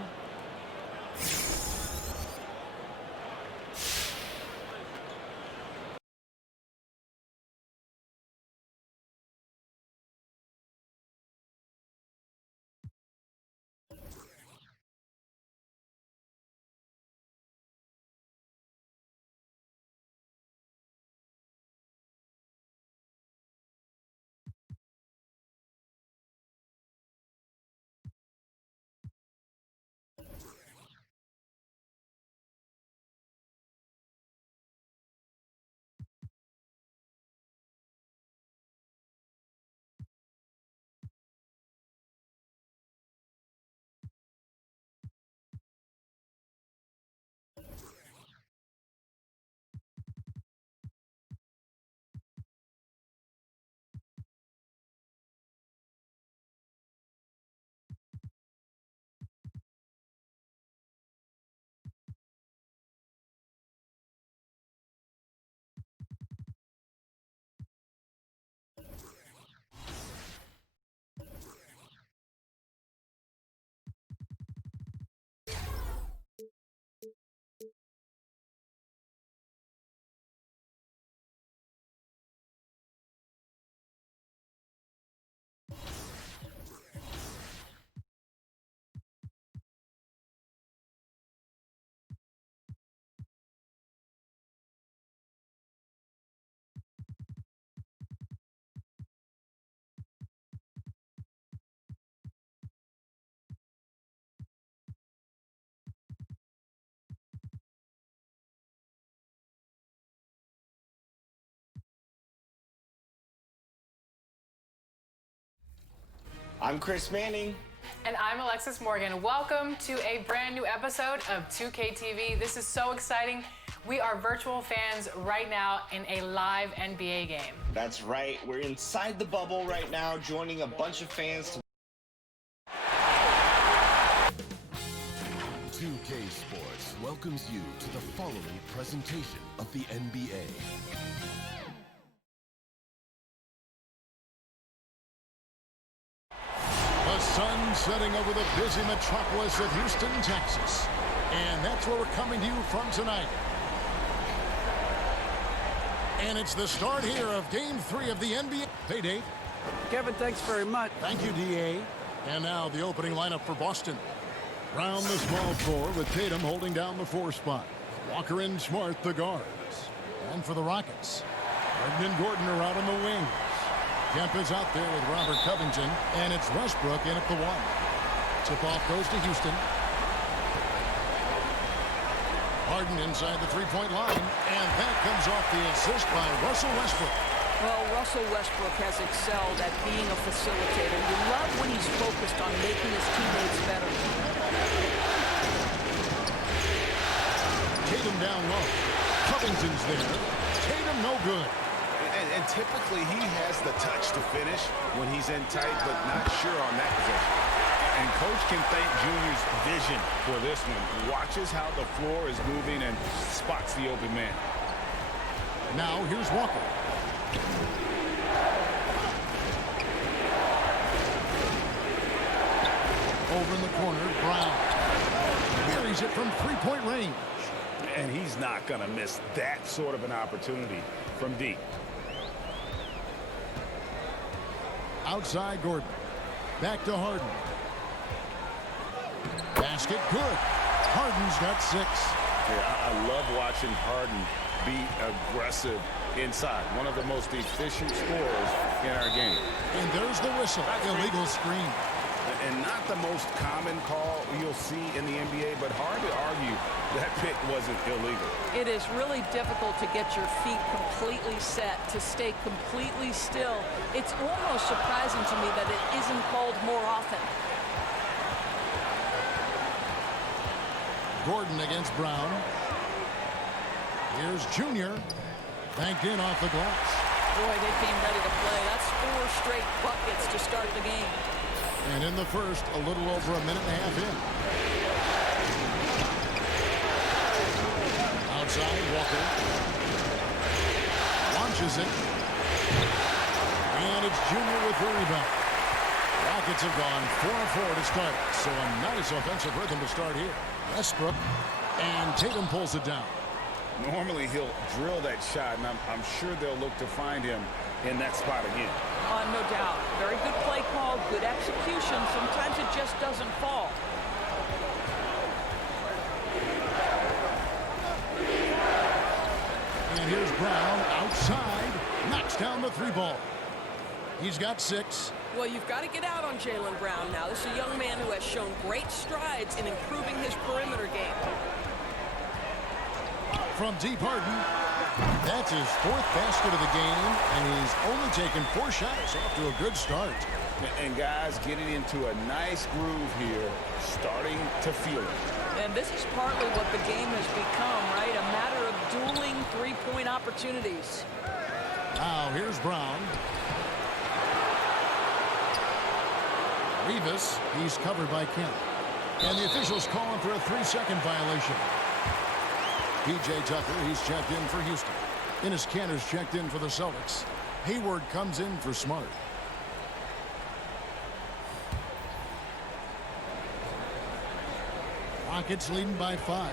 I'm Chris Manning. And I'm Alexis Morgan. Welcome to a brand new episode of 2K TV. This is so exciting. We are virtual fans right now in a live NBA game. That's right. We're inside the bubble right now, joining a bunch of fans. 2K Sports welcomes you to the following presentation of the NBA. The sun setting over the busy metropolis of Houston, Texas. And that's where we're coming to you from tonight. And it's the start here of Game 3 of the NBA. Hey, Dave. Kevin, thanks very much. Thank you, D.A. And now the opening lineup for Boston. Round the small floor with Tatum holding down the 4 spot. Walker and Smart, the guards. And for the Rockets, Harden and Gordon are out on the wings. Kemp is out there with Robert Covington, and it's Westbrook in at the 1. Tip-off goes to Houston. Harden inside the three-point line, and that comes off the assist by Russell Westbrook. Well, Russell Westbrook has excelled at being a facilitator. You love when he's focused on making his teammates better. Tatum down low. Covington's there. Tatum no good. And typically he has the touch to finish when he's in tight, but not sure on that possession. And Coach can thank Junior's vision for this one. Watches how the floor is moving and spots the open man. Now here's Walker. Over in the corner, Brown. Buries it from three-point range. And he's not going to miss that sort of an opportunity from deep. Outside Gordon. Back to Harden. Basket good. Harden's got 6. Yeah, I love watching Harden be aggressive inside. One of the most efficient scorers in our game. And there's the whistle. Illegal screen. And not the most common call you'll see in the NBA, but hard to argue that pick wasn't illegal. It is really difficult to get your feet completely set, to stay completely still. It's almost surprising to me that it isn't called more often. Gordon against Brown. Here's Junior. Banked in off the glass. Boy, they came ready to play. That's 4 straight buckets to start the game. And in the first, a little over a minute and a half in. Outside, Walker. Launches it. And it's Junior with the rebound. Rockets have gone 4-4 to start. So a nice offensive rhythm to start here. Westbrook. And Tatum pulls it down. Normally he'll drill that shot, and I'm sure they'll look to find him in that spot again. No doubt. Very good play call, good execution. Sometimes it just doesn't fall. And here's Brown outside. Knocks down the 3-ball. He's got 6. Well, you've got to get out on Jaylen Brown now. This is a young man who has shown great strides in improving his perimeter game. From deep, Harden. That's his 4th basket of the game, and he's only taken 4 shots. Off to a good start. And guys getting into a nice groove here, starting to feel it. And this is partly what the game has become, right? A matter of dueling 3-point opportunities. Now here's Brown. Rivas, he's covered by Kemp. And the officials calling for a 3-second violation. P.J. Tucker, he's checked in for Houston. Enes Kanter's checked in for the Celtics. Hayward comes in for Smart. Rockets leading by 5.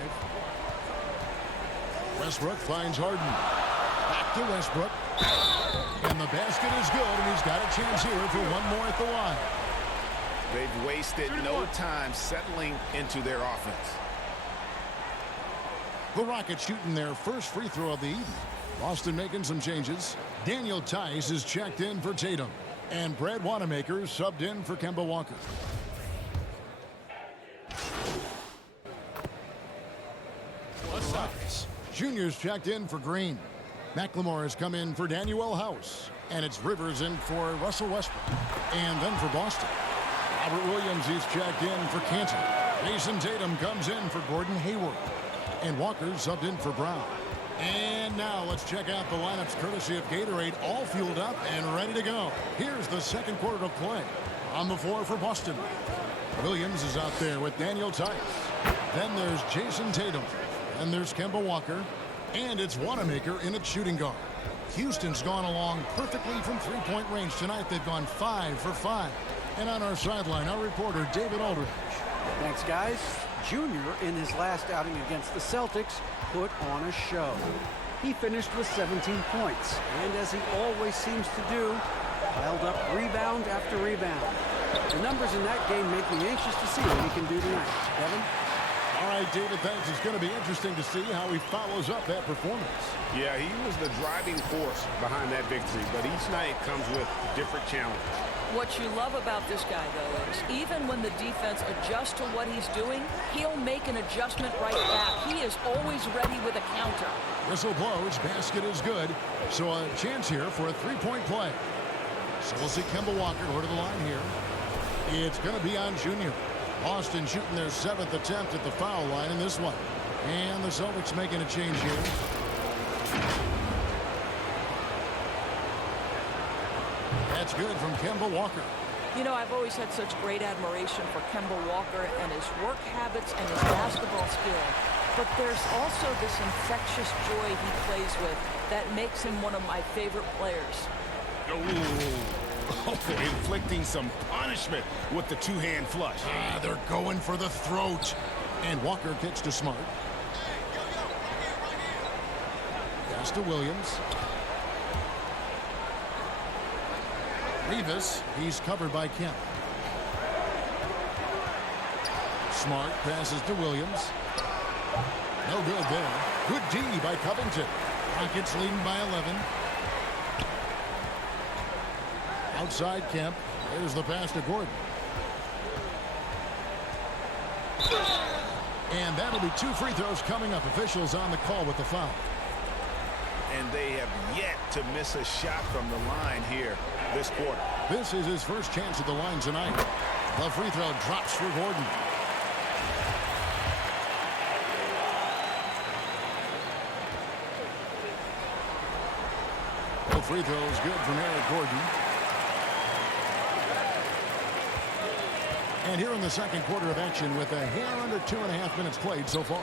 Westbrook finds Harden. Back to Westbrook. And the basket is good, and he's got a chance here for one more at the line. They've wasted no time settling into their offense. The Rockets shooting their first free throw of the evening. Boston making some changes. Daniel Tice is checked in for Tatum. And Brad Wanamaker subbed in for Kemba Walker. Rockets. Junior's checked in for Green. McLemore has come in for Daniel House. And it's Rivers in for Russell Westbrook. And then for Boston, Robert Williams is checked in for Canton. Jason Tatum comes in for Gordon Hayward. And Walker subbed in for Brown. And now let's check out the lineups courtesy of Gatorade, all fueled up and ready to go. Here's the second quarter of play. On the floor for Boston, Williams is out there with Daniel Tice. Then there's Jason Tatum. And there's Kemba Walker. And it's Wanamaker in at shooting guard. Houston's gone along perfectly from 3-point range tonight. They've gone 5 for 5. And on our sideline, our reporter, David Aldridge. Thanks, guys. Junior, in his last outing against the Celtics, put on a show. He finished with 17 points, and as he always seems to do, piled up rebound after rebound. The numbers in that game make me anxious to see what he can do tonight. Kevin? All right, David, thanks. It's going to be interesting to see how he follows up that performance. Yeah, he was the driving force behind that victory, but each night comes with different challenges. What you love about this guy, though, is even when the defense adjusts to what he's doing, he'll make an adjustment right back. He is always ready with a counter. Whistle blows, basket is good. So a chance here for a 3-point play. So we'll see Kemba Walker go to the line here. It's going to be on Junior. Boston shooting their 7th attempt at the foul line in this one. And the Celtics making a change here. That's good from Kemba Walker. You know, I've always had such great admiration for Kemba Walker and his work habits and his basketball skill. But there's also this infectious joy he plays with that makes him one of my favorite players. Oh, inflicting some punishment with the two-hand flush. They're going for the throat. And Walker kicks to Smart. Pass to Williams. Rivas, he's covered by Kemp. Smart passes to Williams. No good there. Good D by Covington. Rockets leading by 11. Outside Kemp. There's the pass to Gordon. And that'll be 2 free throws coming up. Officials on the call with the foul. And they have yet to miss a shot from the line here this quarter. This is his first chance at the line tonight. The free throw drops for Gordon. The free throw is good from Eric Gordon. And here in the second quarter of action with a hair under 2.5 minutes played so far.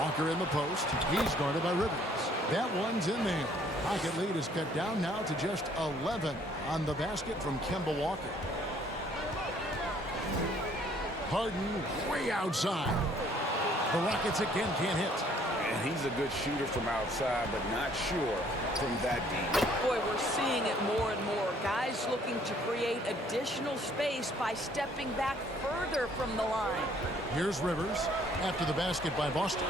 Walker in the post. He's guarded by Rivers. That one's in there. Pocket lead is cut down now to just 11 on the basket from Kemba Walker. Harden way outside. The Rockets again can't hit. And he's a good shooter from outside, but not sure from that deep. Boy, we're seeing it more and more. Guys looking to create additional space by stepping back further from the line. Here's Rivers after the basket by Boston.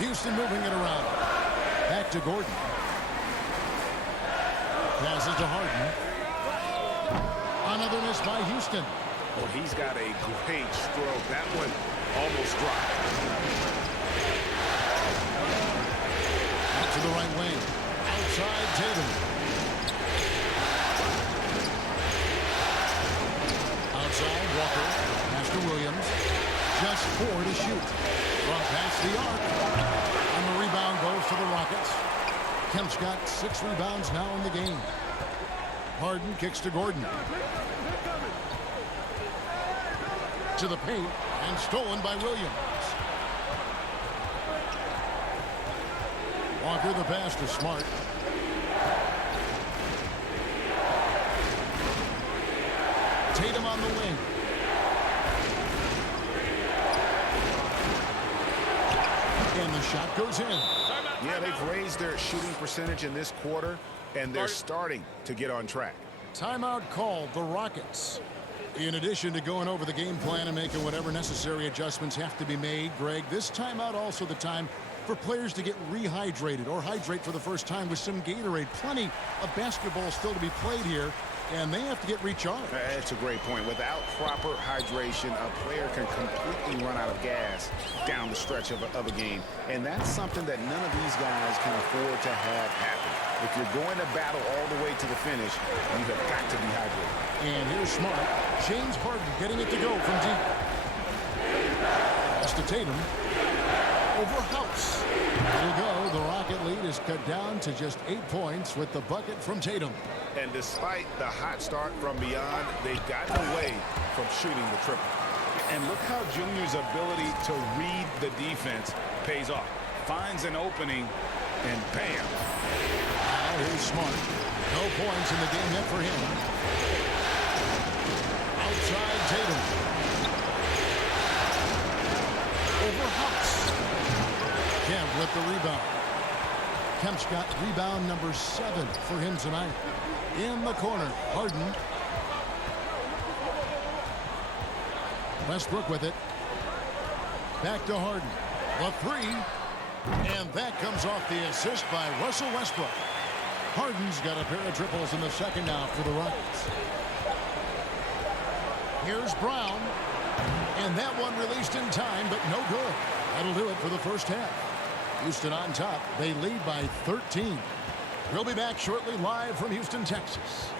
Houston moving it around. Back to Gordon. Passes to Harden. Another miss by Houston. Well, he's got a great stroke. That one almost dropped. Out to the right wing. Outside Tatum. Outside Walker. Pass to Williams. Just 4 to shoot. From past the arc. And the rebound goes to the Rockets. Kemp's got 6 rebounds now in the game. Harden kicks to Gordon. To the paint and stolen by Williams. Walker the pass to Smart. Tatum on the wing. And the shot goes in. Yeah, they've raised their shooting percentage in this quarter, and they're starting to get on track. Timeout called the Rockets. In addition to going over the game plan and making whatever necessary adjustments have to be made, Greg, this timeout also the time for players to get rehydrated or hydrate for the first time with some Gatorade. Plenty of basketball still to be played here, and they have to get recharged. That's a great point. Without proper hydration, a player can completely run out of gas down the stretch of a game, and that's something that none of these guys can afford to have happen. If you're going to battle all the way to the finish, you have got to be hydrated. And here's Smart. James Harden getting it to go from deep. Pass to Tatum. Over House. It'll go. The Rocket lead is cut down to just 8 points with the bucket from Tatum. And despite the hot start from beyond, they've gotten away from shooting the triple. And look how Junior's ability to read the defense pays off. Finds an opening, and bam. Now here's Smart. No points in the game yet for him. Outside Tatum. Over House. Kemp with the rebound. Kemp's got rebound number 7 for him tonight. In the corner, Harden. Westbrook with it. Back to Harden. The 3. And that comes off the assist by Russell Westbrook. Harden's got a pair of triples in the second now for the Rockets. Here's Brown. And that one released in time, but no good. That'll do it for the first half. Houston on top. They lead by 13. We'll be back shortly live from Houston, Texas.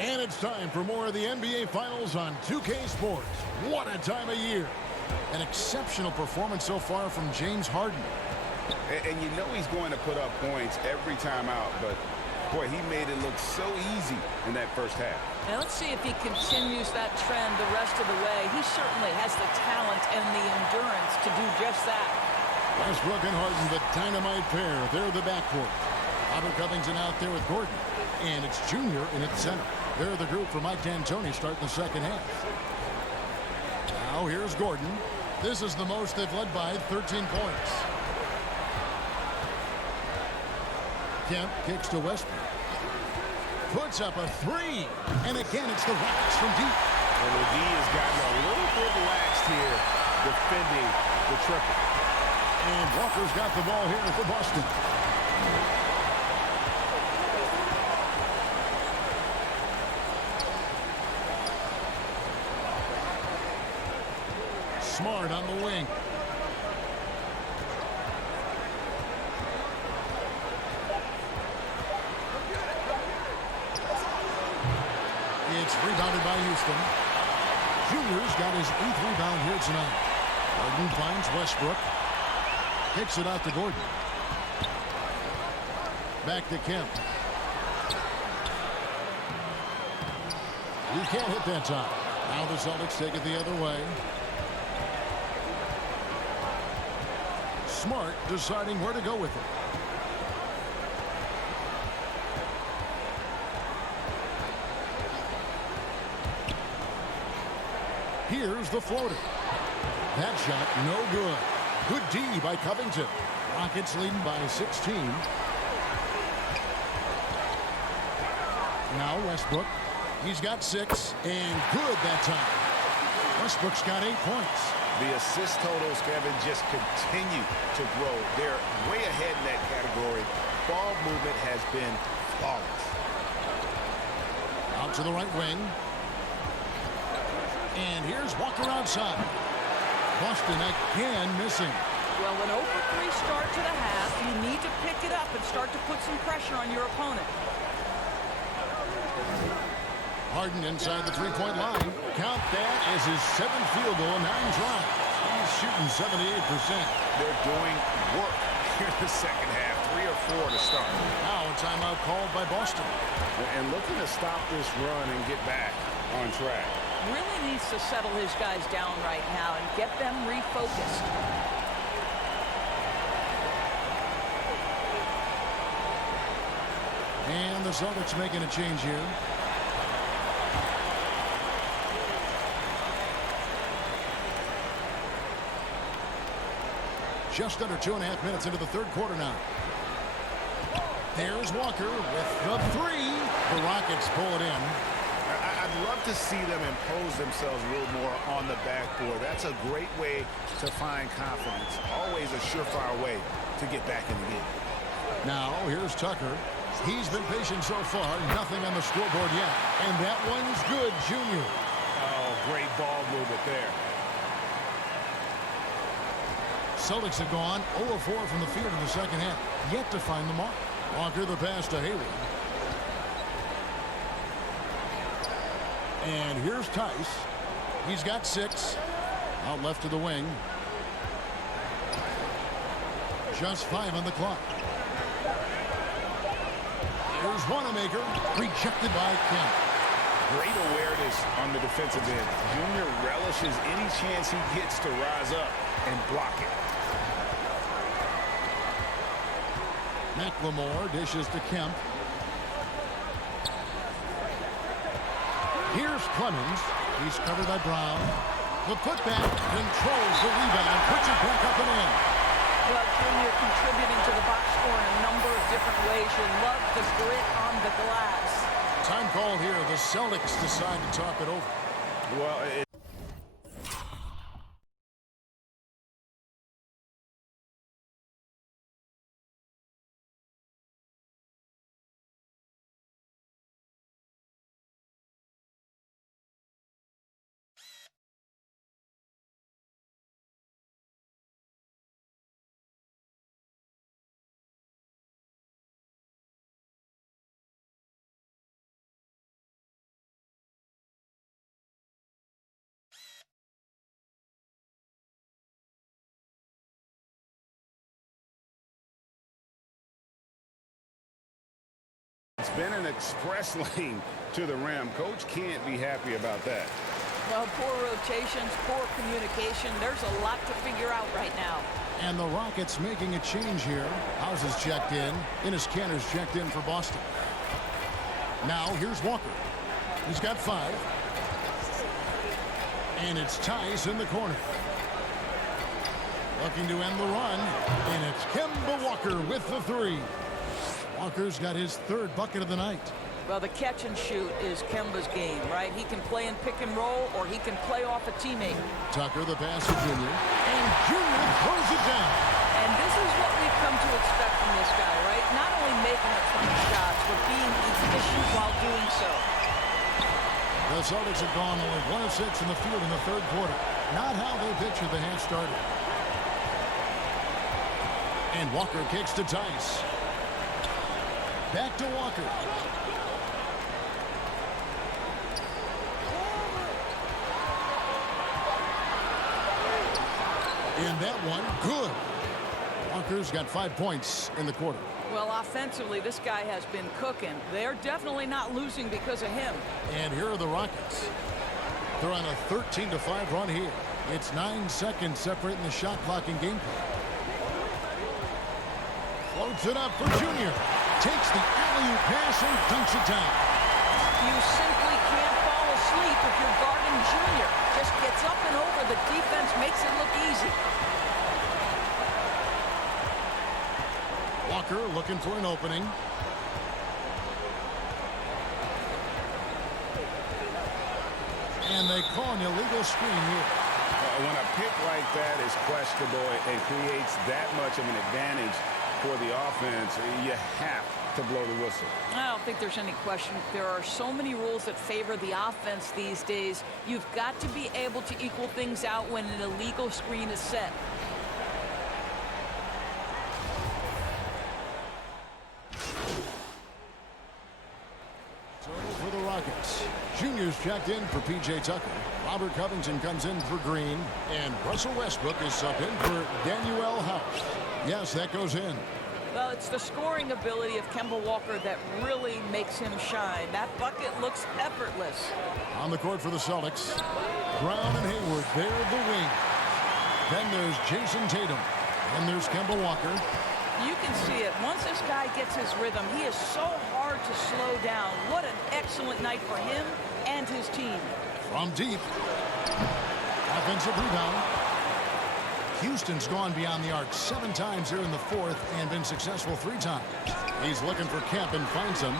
And it's time for more of the NBA Finals on 2K Sports. What a time of year. An exceptional performance so far from James Harden. And you know he's going to put up points every time out, but boy, he made it look so easy in that first half. Now let's see if he continues that trend the rest of the way. He certainly has the talent and the endurance to do just that. Westbrook and Harden, the dynamite pair. They're the backcourt. Robert Covington out there with Gordon. And it's Junior in its center. They're the group for Mike D'Antoni starting the second half. Now here's Gordon. This is the most they've led by, 13 points. Kemp kicks to Westbrook. Puts up a three. And again, it's the Rockets from deep. And McGee has gotten a little bit laxed here defending the triple. And Walker's got the ball here for Boston. Smart on the wing. It's rebounded by Houston. Junior's got his 8th rebound here tonight. Harden finds Westbrook. Kicks it out to Gordon. Back to Kemp. He can't hit that time. Now the Celtics take it the other way. Smart deciding where to go with it. Here's the floater. That shot no good. Good D by Covington. Rockets leading by 16. Now Westbrook. He's got 6 and good that time. Westbrook's got 8 points. The assist totals, Kevin, just continue to grow. They're way ahead in that category. Ball movement has been flawless. Out to the right wing. And here's Walker outside. Boston again missing. Well, an 0 for 3 start to the half, you need to pick it up and start to put some pressure on your opponent. Harden inside the three-point line. Count that as his 7th field goal, 9 tries. He's shooting 78%. They're doing work here in the second half. 3 or 4 to start. Now a timeout called by Boston. And looking to stop this run and get back on track. Really needs to settle his guys down right now and get them refocused. And the Celtics making a change here. Just under 2.5 minutes into the third quarter now. There's Walker with the three. The Rockets pull it in. I'd love to see them impose themselves a little more on the backboard. That's a great way to find confidence. Always a surefire way to get back in the game. Now, here's Tucker. He's been patient so far. Nothing on the scoreboard yet. And that one's good, Junior. Oh, great ball movement there. Celtics have gone 0 of 4 from the field in the second half. Yet to find the mark. Walker the pass to Hayward. And here's Tice. He's got 6. Out left to the wing. Just 5 on the clock. Here's Wanamaker. Rejected by Kemp. Great awareness on the defensive end. Junior relishes any chance he gets to rise up and block it. McLemore dishes to Kemp. Here's Clemens. He's covered by Brown. The putback controls the rebound, puts it back up and in. Well, Junior contributing to the box score in a number of different ways. You love the grit on the glass. Time called here. The Celtics decide to talk it over. Well, It's been an express lane to the rim. Coach can't be happy about that. Well, poor rotations, poor communication. There's a lot to figure out right now. And the Rockets making a change here. House is checked in. Enes Kanter's checked in for Boston. Now here's Walker. He's got 5. And it's Tice in the corner. Looking to end the run. And it's Kemba Walker with the 3. Walker's got his 3rd bucket of the night. Well, the catch and shoot is Kemba's game, right? He can play in pick and roll, or he can play off a teammate. Tucker, the pass to Junior. And Junior throws it down. And this is what we've come to expect from this guy, right? Not only making a ton of shots, but being efficient while doing so. The Celtics have gone only 1 of 6 in the field in the 3rd quarter. Not how they pictured the half started. And Walker kicks to Tice. Back to Walker. And that one, good. Walker's got 5 points in the quarter. Well, offensively, this guy has been cooking. They're definitely not losing because of him. And here are the Rockets. They're on a 13-5 run here. It's 9 seconds separating the shot clock and gameplay. Floats it up for Junior. Takes the alley-oop pass and dunks it down. You simply can't fall asleep if you're guarding Junior. Just gets up and over. The defense makes it look easy. Walker looking for an opening. And they call an illegal screen here. When a pick like that is questionable and creates that much of an advantage for the offense, you have to blow the whistle. I don't think there's any question. There are so many rules that favor the offense these days. You've got to be able to equal things out when an illegal screen is set. For the Rockets, Junior's checked in for P.J. Tucker. Robert Covington comes in for Green. And Russell Westbrook is subbed in for Daniel House. Yes, that goes in. Well, it's the scoring ability of Kemba Walker that really makes him shine. That bucket looks effortless. On the court for the Celtics, Brown and Hayward, they're the wing. Then there's Jason Tatum. And there's Kemba Walker. You can see it. Once this guy gets his rhythm, he is so hard to slow down. What an excellent night for him and his team. From deep. Offensive rebound. Houston's gone beyond the arc 7 times here in the 4th and been successful 3 times. He's looking for Kemp and finds him.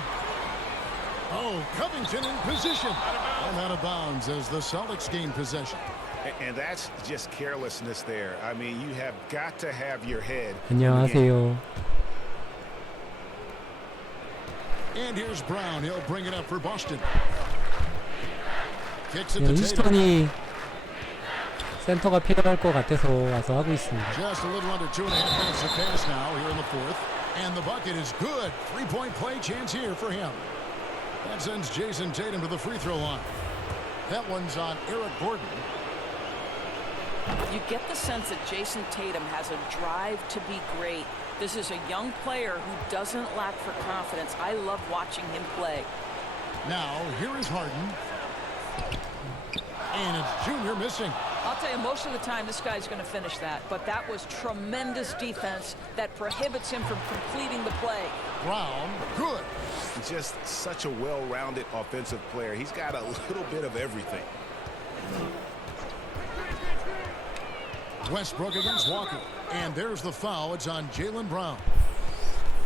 Oh, Covington in position. And out of bounds as the Celtics gain possession. And that's just carelessness there. I mean, you have got to have your head. 안녕하세요. And here's Brown. He'll bring it up for Boston. Kicks it to Tatum. 휴스턴이 센터가 필요할 것 같아서 와서 하고 있습니다. Just a little under 2.5 minutes to pass now here in the 4th. And the bucket is good. 3-point play chance here for him. That sends Jason Tatum to the free throw line. That one's on Eric Gordon. You get the sense that Jason Tatum has a drive to be great. This is a young player who doesn't lack for confidence. I love watching him play. Now, here is Harden. And it's Junior missing. I'll tell you, most of the time, this guy's going to finish that. But that was tremendous defense that prohibits him from completing the play. Brown, good. Just such a well-rounded offensive player. He's got a little bit of everything. Westbrook against Walker. And there's the foul. It's on Jaylen Brown.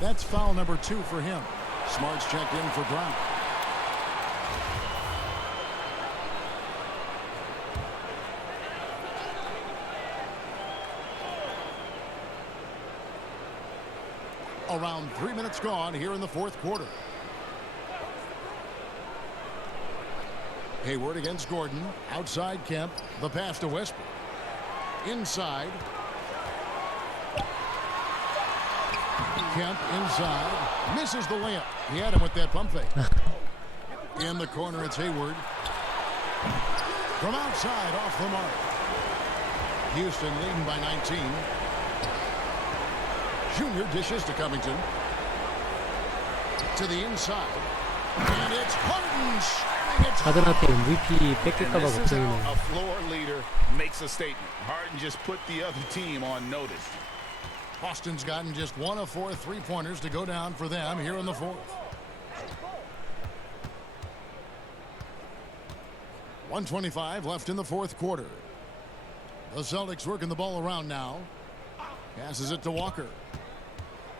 That's foul number 2 for him. Smart's checked in for Brown. Around 3 minutes gone here in the 4th quarter. Hayward against Gordon. Outside Kemp. The pass to Westbrook. Inside. Kemp inside. Misses the layup. He had him with that pump fake. In the corner, it's Hayward. From outside, off the mark. Houston leading by 19. Junior dishes to Covington. To the inside. And it's Harden shining it. 하든한테 MVP 뺏길까봐 And this is how 걱정이네요. a floor leader makes a statement. Harden just put the other team on notice. Boston's gotten just 1 of 4 3-pointers to go down for them here in the fourth. 1:25 left in the fourth quarter. The Celtics working the ball around now. Passes it to Walker.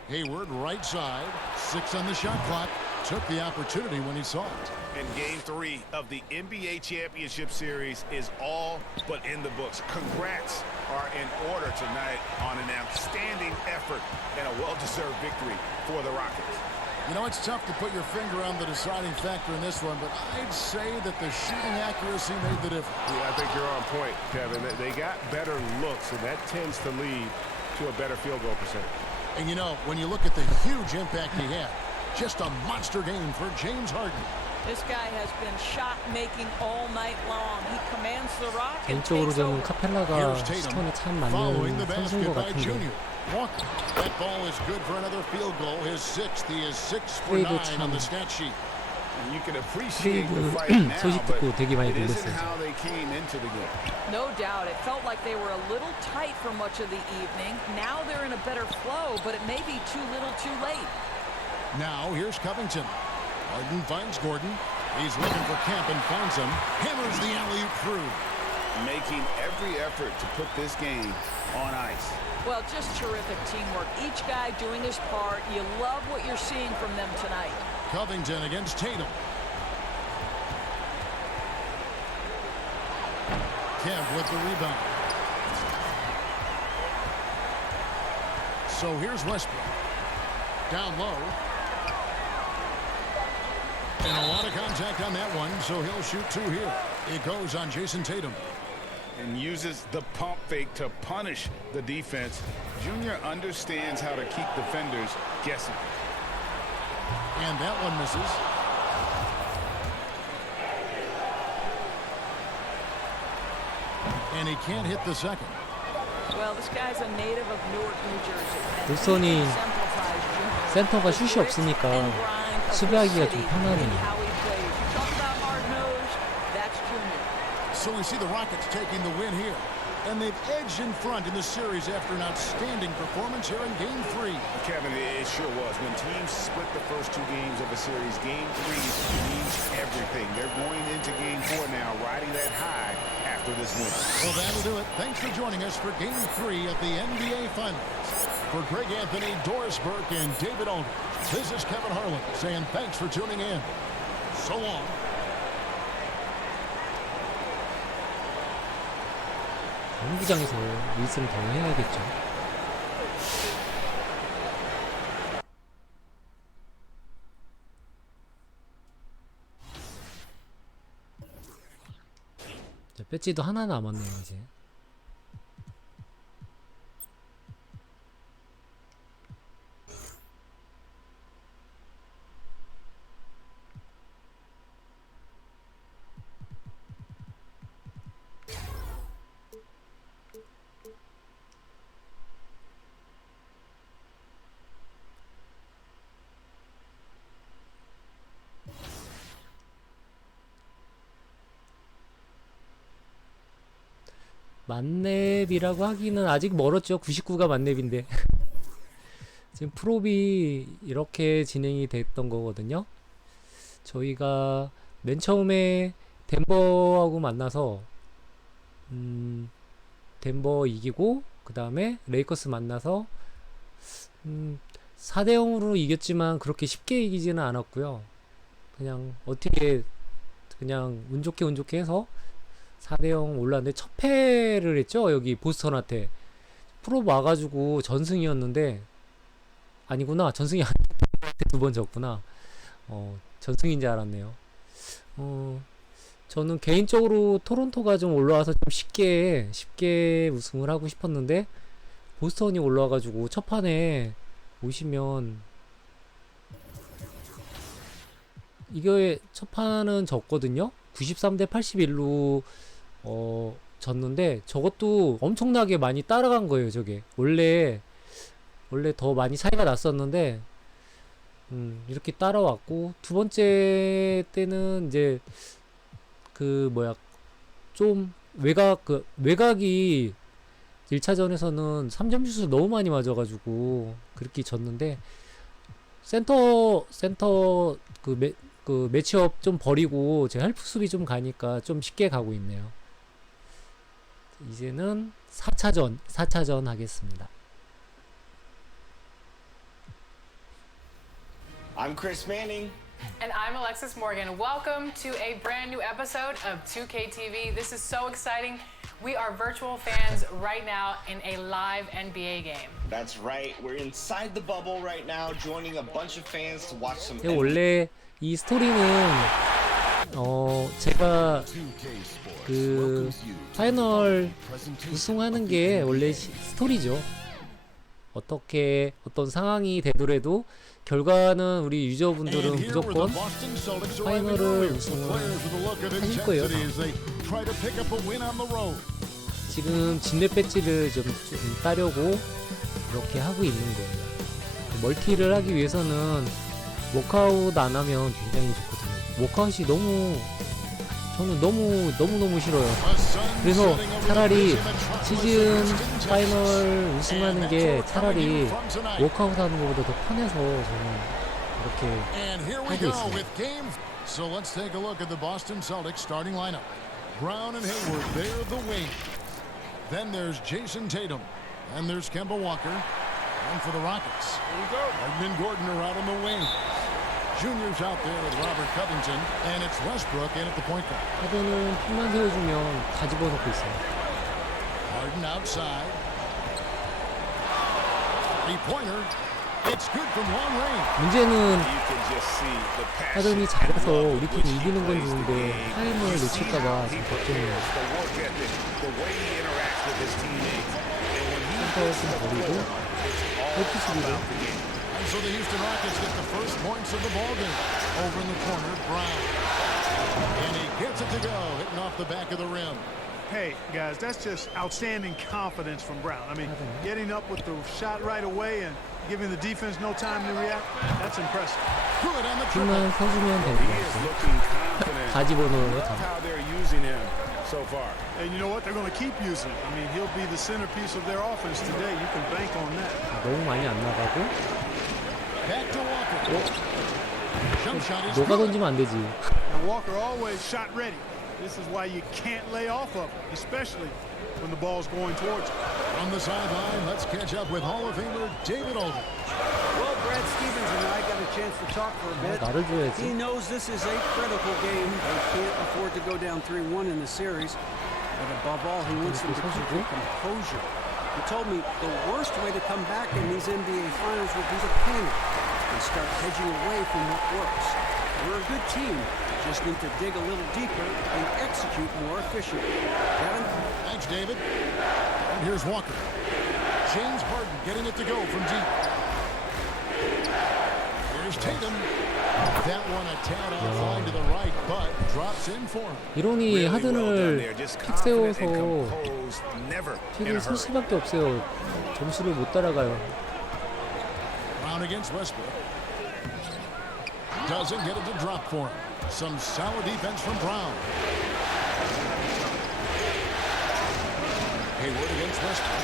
Hayward right side. 6 on the shot clock. Took the opportunity when he saw it. And game 3 of the NBA championship series is all but in the books. Congrats are in order tonight on an outstanding effort and a well-deserved victory for the Rockets. You know, it's tough to put your finger on the deciding factor in this one, but I'd say that the shooting accuracy made the difference. Yeah, I think you're on point, Kevin. They got better looks, and that tends to lead to a better field goal percentage. And you know, when you look at the huge impact he had, just a monster game for James Harden. This guy has been shot making all night long. He commands the rock and 개인적으로 takes 저는 over. 카펠라가 Here's Tatum 스톤에 참 following the 맞는 선수인 것 basket by 같은데 Junior. Walker. That ball is good for another field goal. His 6th. He is 6 for 9 트레이드 on 참 the stat sheet. And you can appreciate the 트레이드 fight now, 소식 but 듣고 되게 많이 it isn't 놀랐어요. how they came into the game. No doubt. It felt like they were a little tight for much of the evening. Now they're in a better flow, but it may be too little too late. Now here's Covington. Harden finds Gordon. He's looking for Kemp and finds him. Hammers the alley-oop through. Making every effort to put this game on ice. Well, just terrific teamwork. Each guy doing his part. You love what you're seeing from them tonight. Covington against Tatum. Kemp with the rebound. So here's Westbrook. Down low. And a lot of contact on that one, so he'll shoot 2 here. It goes on Jason Tatum. And uses the pump fake to punish the defense. Junior understands how to keep defenders guessing. And that one misses. And he can't hit the second. Well, this guy's a native of Newark, New Jersey. And 보스턴이 he exemplifies Junior. 센터가 슛이 없으니까 And grind of 수비하기가 the 좀 city 편하네요. and how he plays. You talk about hard-nosed, that's Junior. So we see the Rockets taking the win here. And they've edged in front in the series after an outstanding performance here in Game 3. Kevin, it sure was. When teams split the first 2 games of a series, Game 3 means everything. They're going into Game 4 now, riding that high after this win. Well, that'll do it. Thanks for joining us for Game 3 of the NBA Finals. For Greg Anthony, Doris Burke, and David Aldridge, this is Kevin Harlan saying thanks for tuning in. So long. 연구장에서 윌슨 더 해야겠죠. 자, 배지도 하나 남았네요 이제. 만렙이라고 하기는 아직 멀었죠. 99가 만렙인데 지금 프로비 이렇게 진행이 됐던 거거든요. 저희가 맨 처음에 덴버하고 만나서 덴버 이기고 그 다음에 레이커스 만나서 4대0으로 이겼지만 그렇게 쉽게 이기지는 않았고요. 그냥 어떻게 그냥 운 좋게 해서 4대0 올랐는데 첫 패를 했죠. 여기 보스턴한테. 프로 와가지고 전승이었는데 아니구나. 전승이 아닌데 2번 졌구나. 전승인 줄 알았네요. 저는 개인적으로 토론토가 좀 올라와서 좀 쉽게 우승을 하고 싶었는데 보스턴이 올라와가지고 첫 판에 보시면 이게 첫 판은 졌거든요. 93대 81로 졌는데 저것도 엄청나게 많이 따라간 거예요. 저게 원래 더 많이 차이가 났었는데 이렇게 따라왔고, 두 번째 때는 이제 좀 외곽이 1차전에서는 3점 슛을 너무 많이 맞아가지고 그렇게 졌는데, 센터 매치업 좀 버리고 제 헬프 수비 좀 가니까 좀 쉽게 가고 있네요. 이제는 4차전 하겠습니다. I'm Chris Manning. And I'm Alexis Morgan. Welcome to a brand new episode of 2K TV. This is so exciting. We are virtual fans right now in a live NBA game. That's right. We're inside the bubble right now, joining a bunch of fans to watch some. 원래 이 스토리는 제가 파이널 우승하는 게 원래 스토리죠. 어떤 상황이 되더라도 결과는 우리 유저분들은 무조건 파이널을 우승을 하실 거예요. 지금 진랩 배지를 좀 따려고 이렇게 하고 있는 거예요. 멀티를 하기 위해서는 워크아웃 안 하면 굉장히 좋거든요. 워크아웃이 저는 너무 싫어요. 그래서 차라리 시즌 파이널 우승하는 게 차라리 워크아웃 하는 것보다 더 편해서 저는 이렇게 하고 있어요. So let's take a look at the Boston Celtics starting lineup. Brown and Hayward, they're the wings. Then there's Jason Tatum. And there's Kemba Walker. And for the Rockets, Edmund Gordon are out on the wing. Junior's out there with Robert Covington, and it's Westbrook in at the point guard. 하드는 핀만 세워주면 다 집어넣고 있어요. Harden outside. Three-pointer. It's good from long range. 문제는 하든이 잘해서 우리 팀이 이기는 건 좋은데 타임을 놓칠까봐 지금 걱정이에요. 센터를 좀 버리고 헬프 수비를. So the Houston Rockets get the first points of the ballgame. Over in the corner, Brown. And he gets it to go, hitting off the back of the rim. Hey, guys, that's just outstanding confidence from Brown. I mean, getting up with the shot right away and giving the defense no time to react, that's impressive. Good on the 핀만 서주면 될 것 같아요. 다 집어넣어요, 다. How they're using him so far. And you know what? They're going to keep using him. I mean, he'll be the centerpiece of their offense today. You can bank on that. 너무 많이 안 나가고. Back to Walker. Jump shot is 너가 던지면 안 되지. And Walker always shot ready. This is why you can't lay off of him, especially when the ball's going towards him. On the sideline, let's catch up with Hall of Famer David Olden. Well, Brad Stevens and I got a chance to talk for a bit. 나를 줘야지. He knows this is a critical game. They can't afford to go down 3-1 in the series. But above all, he wants them to keep their composure. He told me the worst way to come back in these NBA Finals would be to panic and start hedging away from what works. We're a good team. Just need to dig a little deeper and execute more efficiently. Kevin? Thanks, David. And here's Walker. James Harden getting it to go from deep. Here's Tatum. That one a tad offline to the right, but drops in for him. 이론이 하든을 픽 세워서 픽을 쓸 수밖에 없어요. 점수를 못 따라가요. Brown against Westbrook. Doesn't get it to drop for him. Some solid defense from Brown. Hayward against Westbrook.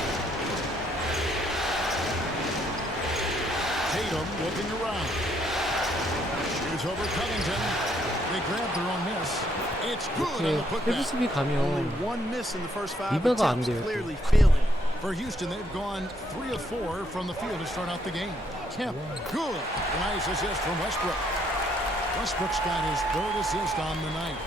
Tatum looking around. Shoots over Covington. They grab their own miss. It's good on the putback. 헬프 수비 가면 Only one miss in the first 5 리바가 안 attempts, 돼요. clearly failing. For Houston, they've gone 3 of 4 from the field to start out the game. Kemp, good. Nice assist from Westbrook. Westbrook's got his 3rd assist on the night.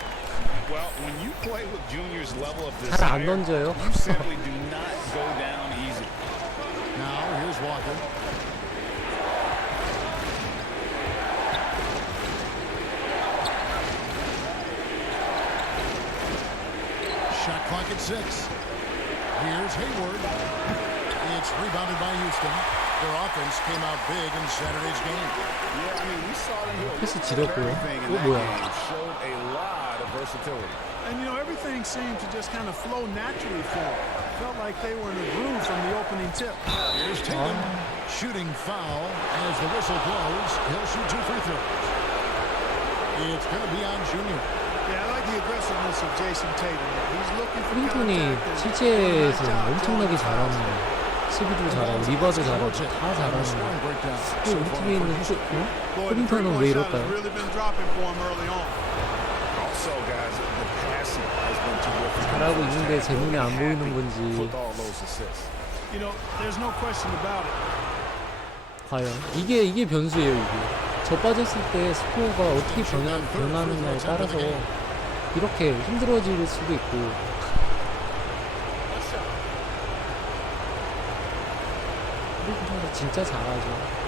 Well, when you play with Junior's level of 잘 안 desire, 던져요. you simply do not go down easy. Now, here's Walker. Shot clock at 6. Here's Hayward. It's rebounded by Houston. Their offense came out big in Saturday's game. Yeah, I mean, we saw them do 패스 지렸고요. everything in 이거 that 뭐야? game. Showed a lot of versatility. And, you know, everything seemed to just kind of flow naturally for him. felt like they were in a groove from the opening tip. Here's Tatum. Shooting foul as the whistle blows. He'll shoot 2 free throws. It's going to be on Junior. Yeah, I like the aggressiveness of Jason Tatum. He's looking for 클린턴이 contact. 실제에서 엄청나게 잘하는 수비도 잘하고 리바도 잘하고 다 잘하는 또 우리 팀에 있는 클린턴은 왜 이럴까요? 잘하고 있는데 제 눈에 안 보이는 건지 과연 이게 변수예요. 이게 저 빠졌을 때 스코어가 어떻게 변하느냐에 따라서 이렇게 힘들어질 수도 있고 클린턴은 진짜 잘하죠.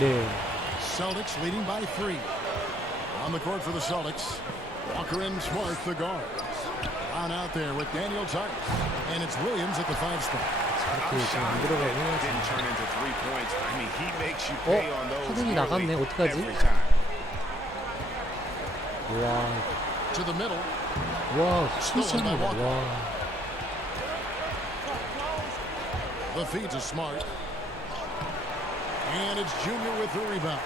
네. Celtics leading by 3. On the court for the Celtics. Walker and Smart, the guard. On out there with Daniel Tice. And it's Williams at the 5 spot. Didn't turn into 3 points. I mean, he makes you pay on those 하든이 나갔네. 어떡하지? every time. 와. To the middle. 와, 스위치입니다. 와. The feed to Smart. And it's Junior with the rebound.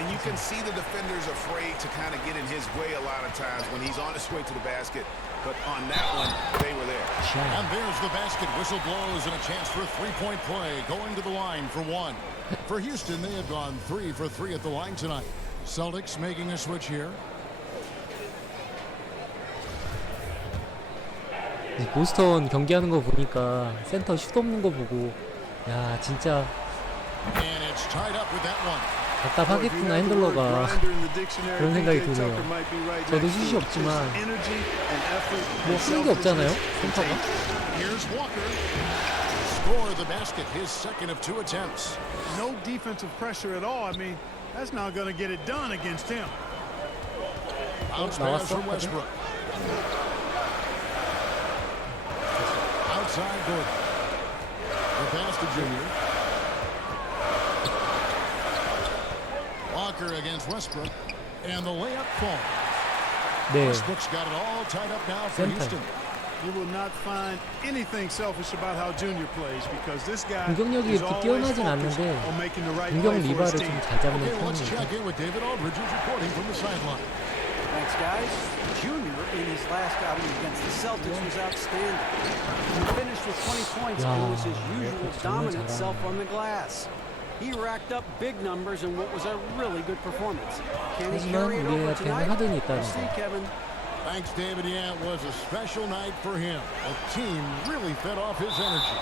And you can see the defenders afraid to kind of get in his way a lot of times when he's on his way to the basket. But on that one, they were there. And there's the basket. Whistle blows and a chance for a 3-point play. Going to the line for 1. For Houston, they have gone 3 for 3 at the line tonight. Celtics making a switch here. 보스턴 경기하는 거 보니까 센터 슛 없는 거 보고 야 진짜 답답하겠구나 핸들러가 그런 생각이 드네요. 저도 슛이 없지만 뭐 하는 게 없잖아요 센터가. Score the basket, his second of 2 attempts. No defensive pressure at all. I mean, that's not going to get it done against him. Bounce pass from Westbrook. Outside Gordon. The pass to Junior. Walker against Westbrook. And the layup falls. 네. Westbrook's got it all tied up now for Houston. You will not find anything selfish about how Junior plays because this guy 공격력이 is 이렇게 always 뛰어나진 focused 않는데 on making the right 공격 play for his 리바를 team. 좀 잘 잡는 Okay, let's 편입니다. check in with David Aldridge, who's reporting from the sideline. Thanks, guys. Junior, in his last outing against the Celtics, was outstanding. He finished with 20 points and was his usual dominant self on the glass. He racked up big numbers in what was a really good performance. Can he carry it over tonight? We'll see, Kevin. Thanks, David. Yeah, it was a special night for him. The team really fed off his energy.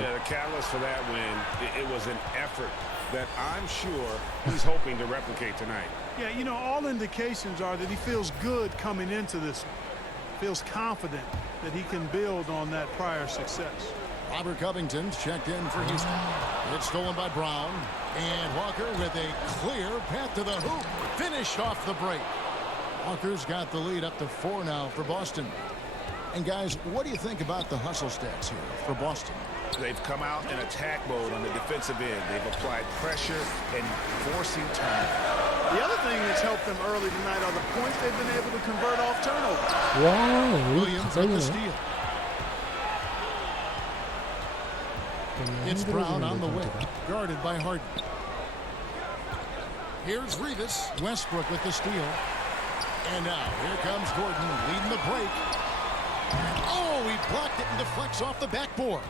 Yeah, the catalyst for that win, it was an effort that I'm sure he's hoping to replicate tonight. Yeah, you know, all indications are that he feels good coming into this one. Feels confident that he can build on that prior success. Robert Covington's checked in for Houston. It's stolen by Brown. And Walker with a clear path to the hoop. Finished off the break. Walker's got the lead up to 4 now for Boston. And guys, what do you think about the hustle stats here for Boston? They've come out in attack mode on the defensive end. They've applied pressure and forcing turnover. The other thing that's helped them early tonight are the points they've been able to convert off turnovers. 와, Williams with the steal. It's Brown on the wing, guarded by Harden. Here's Rivas. Westbrook with the steal. And now, here comes Gordon leading the break. Oh, he blocked it and deflects off the backboard.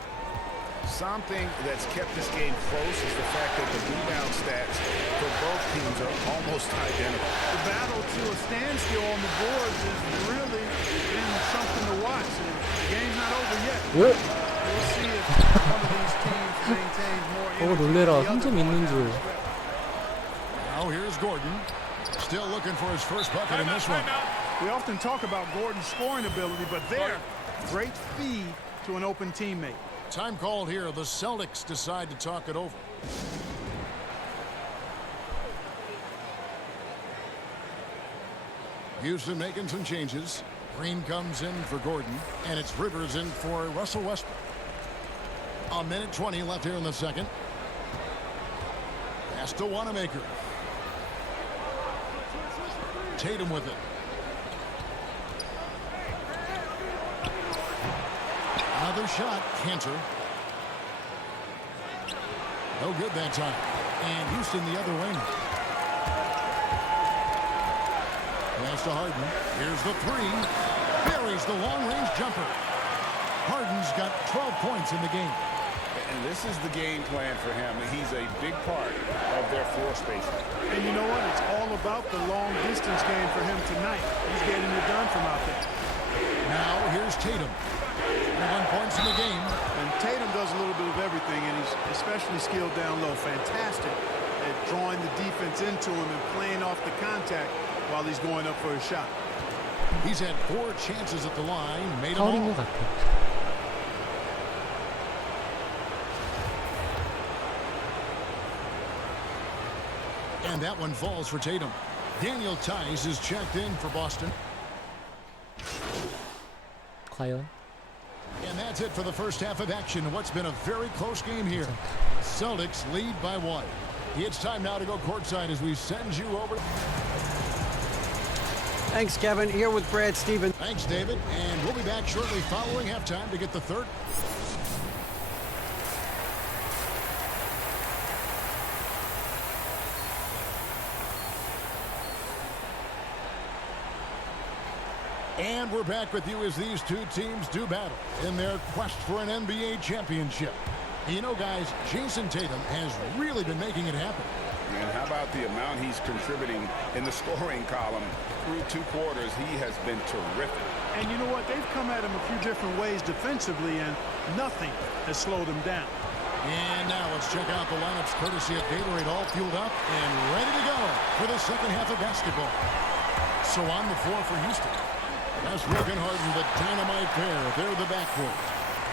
Something that's kept this game close is the fact that the rebound stats for both teams are almost identical. The battle to a standstill on the boards has really been something to watch. And the game's not over yet. We'll see if some of these teams maintain more energy. 놀래라. 3점 있는 줄. Now here's Gordon. Still looking for his first bucket in this one. We often talk about Gordon's scoring ability, but there, great feed to an open teammate. Time called here. The Celtics decide to talk it over. Houston making some changes. Green comes in for Gordon, and it's Rivers in for Russell Westbrook. A minute 20 left here in the second. Pass to Wanamaker. Tatum with it. Another shot. Cantor. No good that time. And Houston the other way. Pass to Harden. Here's the three. Buries the long-range jumper. Harden's got 12 points in the game. And this is the game plan for him. He's a big part of their floor spacing. And you know what? It's all about the long-distance game for him tonight. He's getting it done from out there. Now here's Tatum. 1 points in the game. And Tatum does a little bit of everything, and he's especially skilled down low. Fantastic at drawing the defense into him and playing off the contact while he's going up for a shot. He's had 4 chances at the line. Made them 파울인 all. 것 같아. And that one falls for Tatum. Daniel Tice is checked in for Boston. 과연? And that's it for the first half of action. What's been a very close game here. Celtics lead by 1. It's time now to go courtside as we send you over. Thanks, Kevin. Here with Brad Stevens. Thanks, David. And we'll be back shortly following halftime to get the third. And we're back with you as these two teams do battle in their quest for an NBA championship. You know, guys, Jason Tatum has really been making it happen. And how about the amount he's contributing in the scoring column through 2 quarters? He has been terrific. And you know what? They've come at him a few different ways defensively, and nothing has slowed him down. And now let's check out the lineups courtesy of Gatorade, all fueled up and ready to go for the second half of basketball. So on the floor for Houston. Westbrook and Harden, the dynamite pair. They're the backcourt.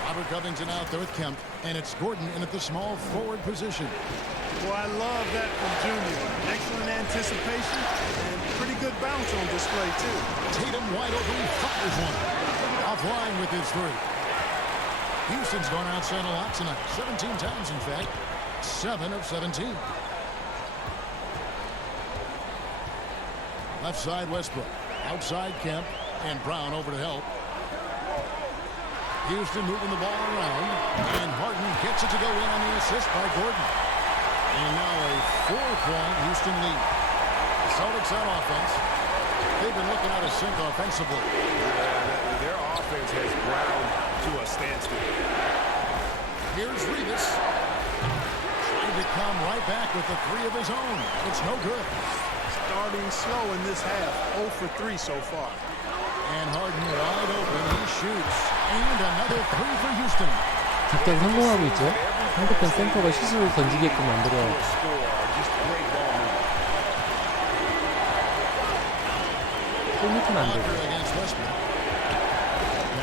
Robert Covington out there with Kemp, and it's Gordon in at the small forward position. Well, I love that from Junior. Excellent anticipation and pretty good bounce on display, too. Tatum wide open, he fires one. Offline with his 3. Houston's gone outside a lot tonight. 17 times, in fact. 7 of 17. Left side, Westbrook. Outside, Kemp. And Brown over to help. Houston moving the ball around. And Harden gets it to go in on the assist by Gordon. And now a 4-point Houston lead. The Celtics on offense. They've been looking out of sync offensively. Their offense has ground to a standstill. Here's Rivas. Trying to come right back with the 3 of his own. It's no good. Starting slow in this half. 0 for 3 so far. And Harden wide open. He shoots. And another 3 for Houston. 작전 성공하고 있죠. 상대편 센터가 슛을 던지게끔 만들어요. 골밑은 안 되고.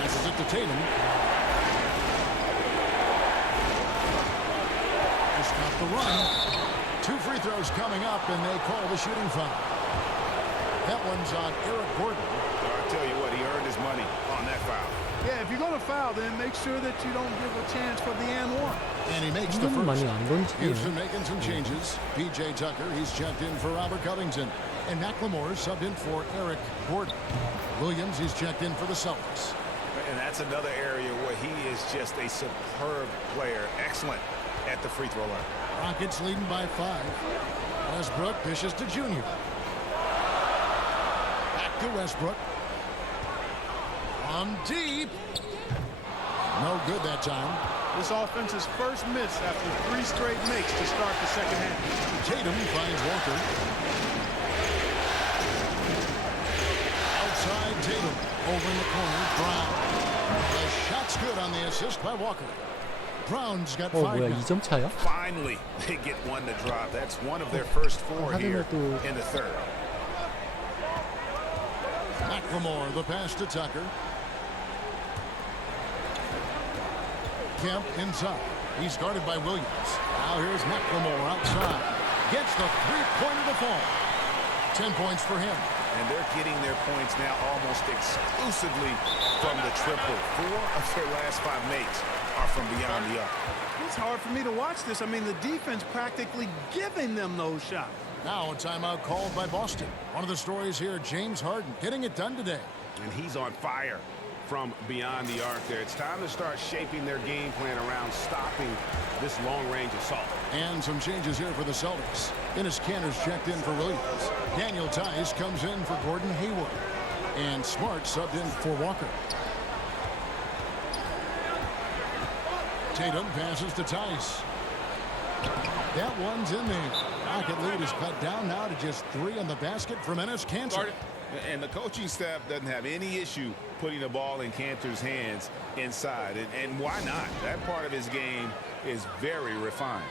Passes it to Tatum. They stop the run. 2 free throws coming up, and they call the shooting foul. That one's on Eric Gordon. I'll tell you what, he earned his money on that foul. Yeah, if you're going to foul, then make sure that you don't give a chance for the and one. And he makes the first. 많이 안 던지네요. Houston making some changes. P.J. Tucker, he's checked in for Robert Covington. And McLemore subbed in for Eric Gordon. Williams, he's checked in for the Celtics. And that's another area where he is just a superb player. Excellent at the free throw line. Rockets leading by 5. Westbrook dishes to Junior. Back to Westbrook. From deep. No good that time. This offense's first miss after 3 straight makes to start the second half. Tatum finds Walker. Outside Tatum. Over in the corner, Brown. The shot's good on the assist by Walker. Brown's got 5 뭐야, now. 2점 차야? Finally, they get one to drop. That's one of their first 4 here in the third. McLemore, the pass to Tucker. Kemp inside. He's guarded by Williams. Now here's McLemore outside. Gets the 3-pointer to fall. 10 points for him. And they're getting their points now almost exclusively from the triple. 4 of their last 5 makes are from beyond the arc. It's hard for me to watch this. I mean, the defense practically giving them those shots. Now a timeout called by Boston. One of the stories here, James Harden getting it done today. And he's on fire from beyond the arc there. It's time to start shaping their game plan around stopping this long-range assault. And some changes here for the Celtics. Dennis Cantor's checked in for Williams. Daniel Tice comes in for Gordon Hayward. And Smart subbed in for Walker. Tatum passes to Tice. That one's in there. Rocket lead is cut down now to just 3 on the basket from Enes Kanter. And the coaching staff doesn't have any issue putting the ball in Kanter's hands inside. And why not? That part of his game is very refined.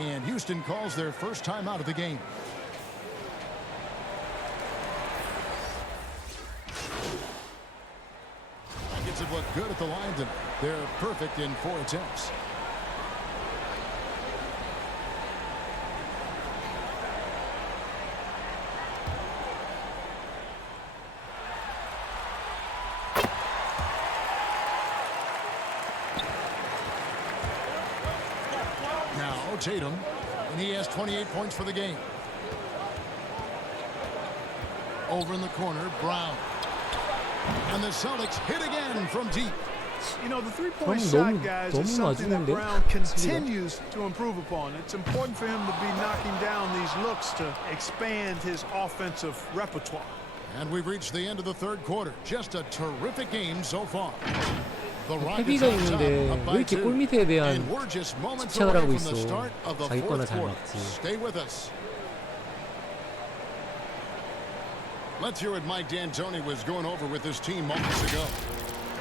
And Houston calls their first time out of the game. Rockets have looked good at the line tonight. They're perfect in 4 attempts. Tatum, and he has 28 points for the game. Over in the corner, Brown. And the Celtics hit again from deep. You know, the three-point shot, guys, is something that Brown continues to improve upon. It's important for him to be knocking down these looks to expand his offensive repertoire. And we've reached the end of the third quarter. Just a terrific game so far. 헤비가 있는데 왜 이렇게 골밑에 대한 집착을 하고 있어. 자기 거나 잘 막지. Let's hear what Mike D'Antoni was going over with his team moments ago.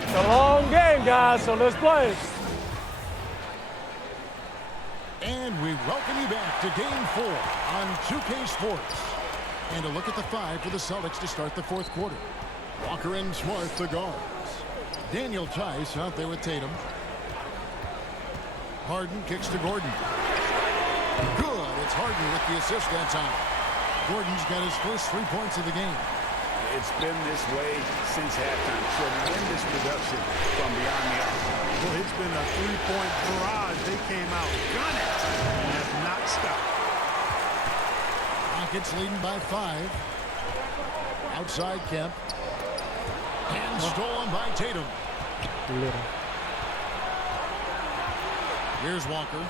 It's a long game, guys, so let's play. And we welcome you back to Game 4 on 2K Sports. And a look at the 5 for the Celtics to start the fourth quarter. Walker and Smart, the guards. Daniel Tice out there with Tatum. Harden kicks to Gordon. Good. It's Harden with the assist that time. Gordon's got his first 3 points of the game. It's been this way since halftime. Tremendous production from beyond the arc. Well, it's been a three-point barrage. They came out gunning and have not stopped. Rockets leading by 5. Outside Kemp. And stolen by Tatum. Here's Walker.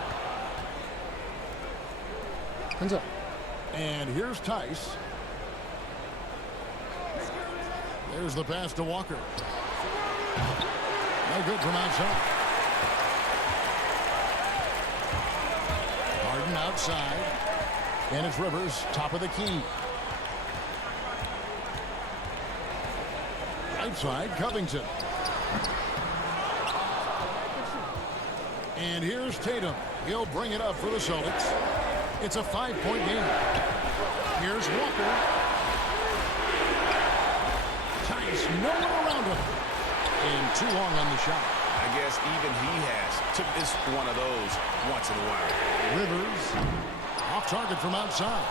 And here's Tice. There's the pass to Walker. No good from outside. Harden outside. And it's Rivers, top of the key. Right side, Covington. And here's Tatum. He'll bring it up for the Celtics. It's a 5-point game. Here's Walker. Tice, no one around him. And too long on the shot. I guess even he has to miss one of those once in a while. Rivers off target from outside.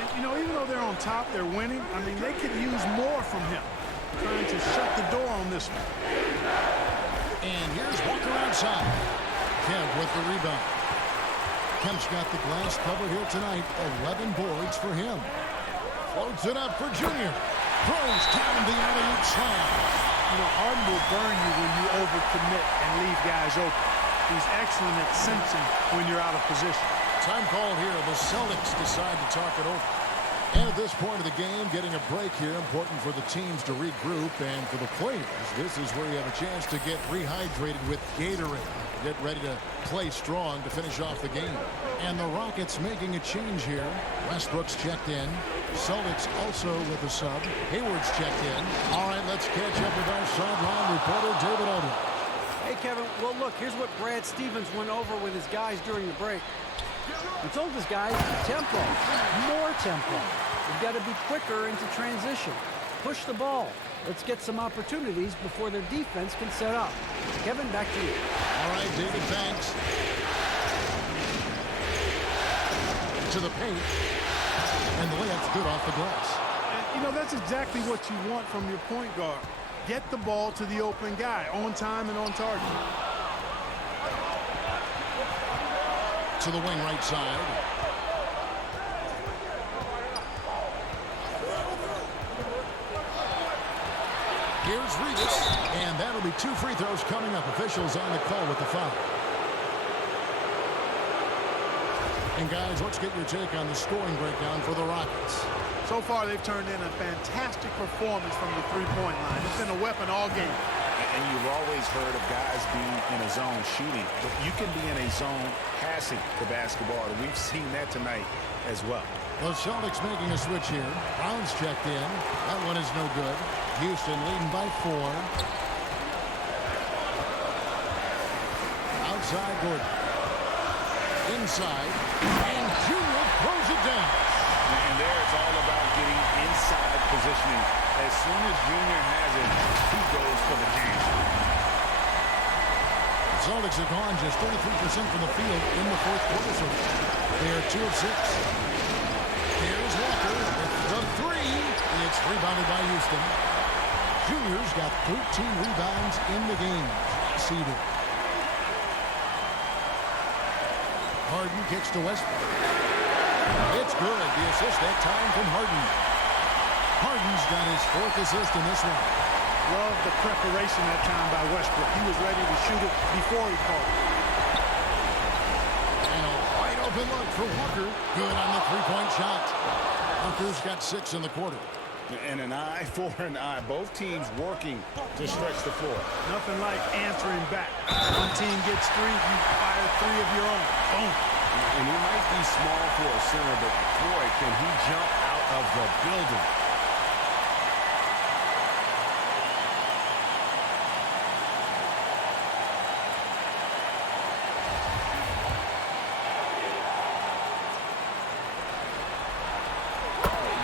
And, you know, even though they're on top, they're winning. I mean, they could use more from him. Trying to shut the door on this one. And here's Walker outside. Kemp with the rebound. Kemp's got the glass covered here tonight. 11 boards for him. Floats it up for Junior. Throws down the alley-oop slam. You know, Harden will burn you when you overcommit and leave guys open. He's excellent at sensing when you're out of position. Time called here. The Celtics decide to talk it over. And at this point of the game, getting a break here, important for the teams to regroup, and for the players, this is where you have a chance to get rehydrated with Gatorade. Get ready to play strong to finish off the game. And the Rockets making a change here. Westbrook's checked in. Celtics also with a sub. Hayward's checked in. All right, let's catch up with our sideline reporter, David Aldridge. Hey, Kevin. Well, look, here's what Brad Stevens went over with his guys during the break. He told his guys, tempo, more tempo. We've got to be quicker into transition. Push the ball. Let's get some opportunities before their defense can set up. Kevin, back to you. All right, David, thanks. To the paint. And the layup's good off the glass. And, you know, that's exactly what you want from your point guard. Get the ball to the open guy on time and on target. To the wing right side. Here's Reeves, and that'll be 2 free throws coming up. Officials on the call with the foul. And guys, let's get your take on the scoring breakdown for the Rockets. So far, they've turned in a fantastic performance from the three-point line. It's been a weapon all game. And you've always heard of guys being in a zone shooting, but you can be in a zone passing the basketball, and we've seen that tonight as well. The Celtics making a switch here. Brown's checked in. That one is no good. Houston leading by 4. Outside Gordon. Inside. And Junior throws it down. And there it's all about getting inside positioning. As soon as Junior has it, he goes for the jam. The Celtics have gone just 33% from the field in the fourth quarter. So they are 2 of 6. Here's Walker with the 3. It's rebounded by Houston. Junior's got 13 rebounds in the game. Seeded. Harden kicks to Westbrook. It's good. The assist that time from Harden. Harden's got his 4th assist in this one. Love the preparation that time by Westbrook. He was ready to shoot it before he called it. And a wide open look for Walker. Good on the 3-point shot. Walker's got 6 in the quarter. And an eye for an eye. Both teams working to stretch the floor. Nothing like answering back. One team gets 3, you fire 3 of your own. Boom. And he might be small for a center, but boy, can he jump out of the building.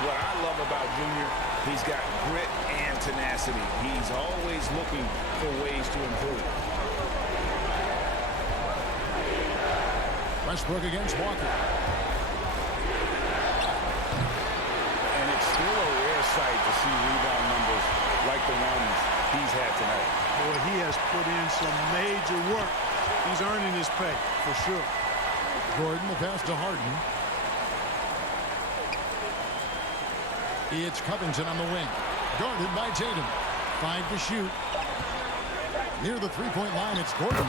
What I love about Junior, he's got grit and tenacity. He's always looking for ways to improve. Westbrook against Walker. And it's still a rare sight to see rebound numbers like the ones he's had tonight. Boy, he has put in some major work. He's earning his pay, for sure. Gordon, the pass to Harden. It's Covington on the wing. Guarded by Tatum. 5 to shoot. Near the 3-point line, it's Gordon.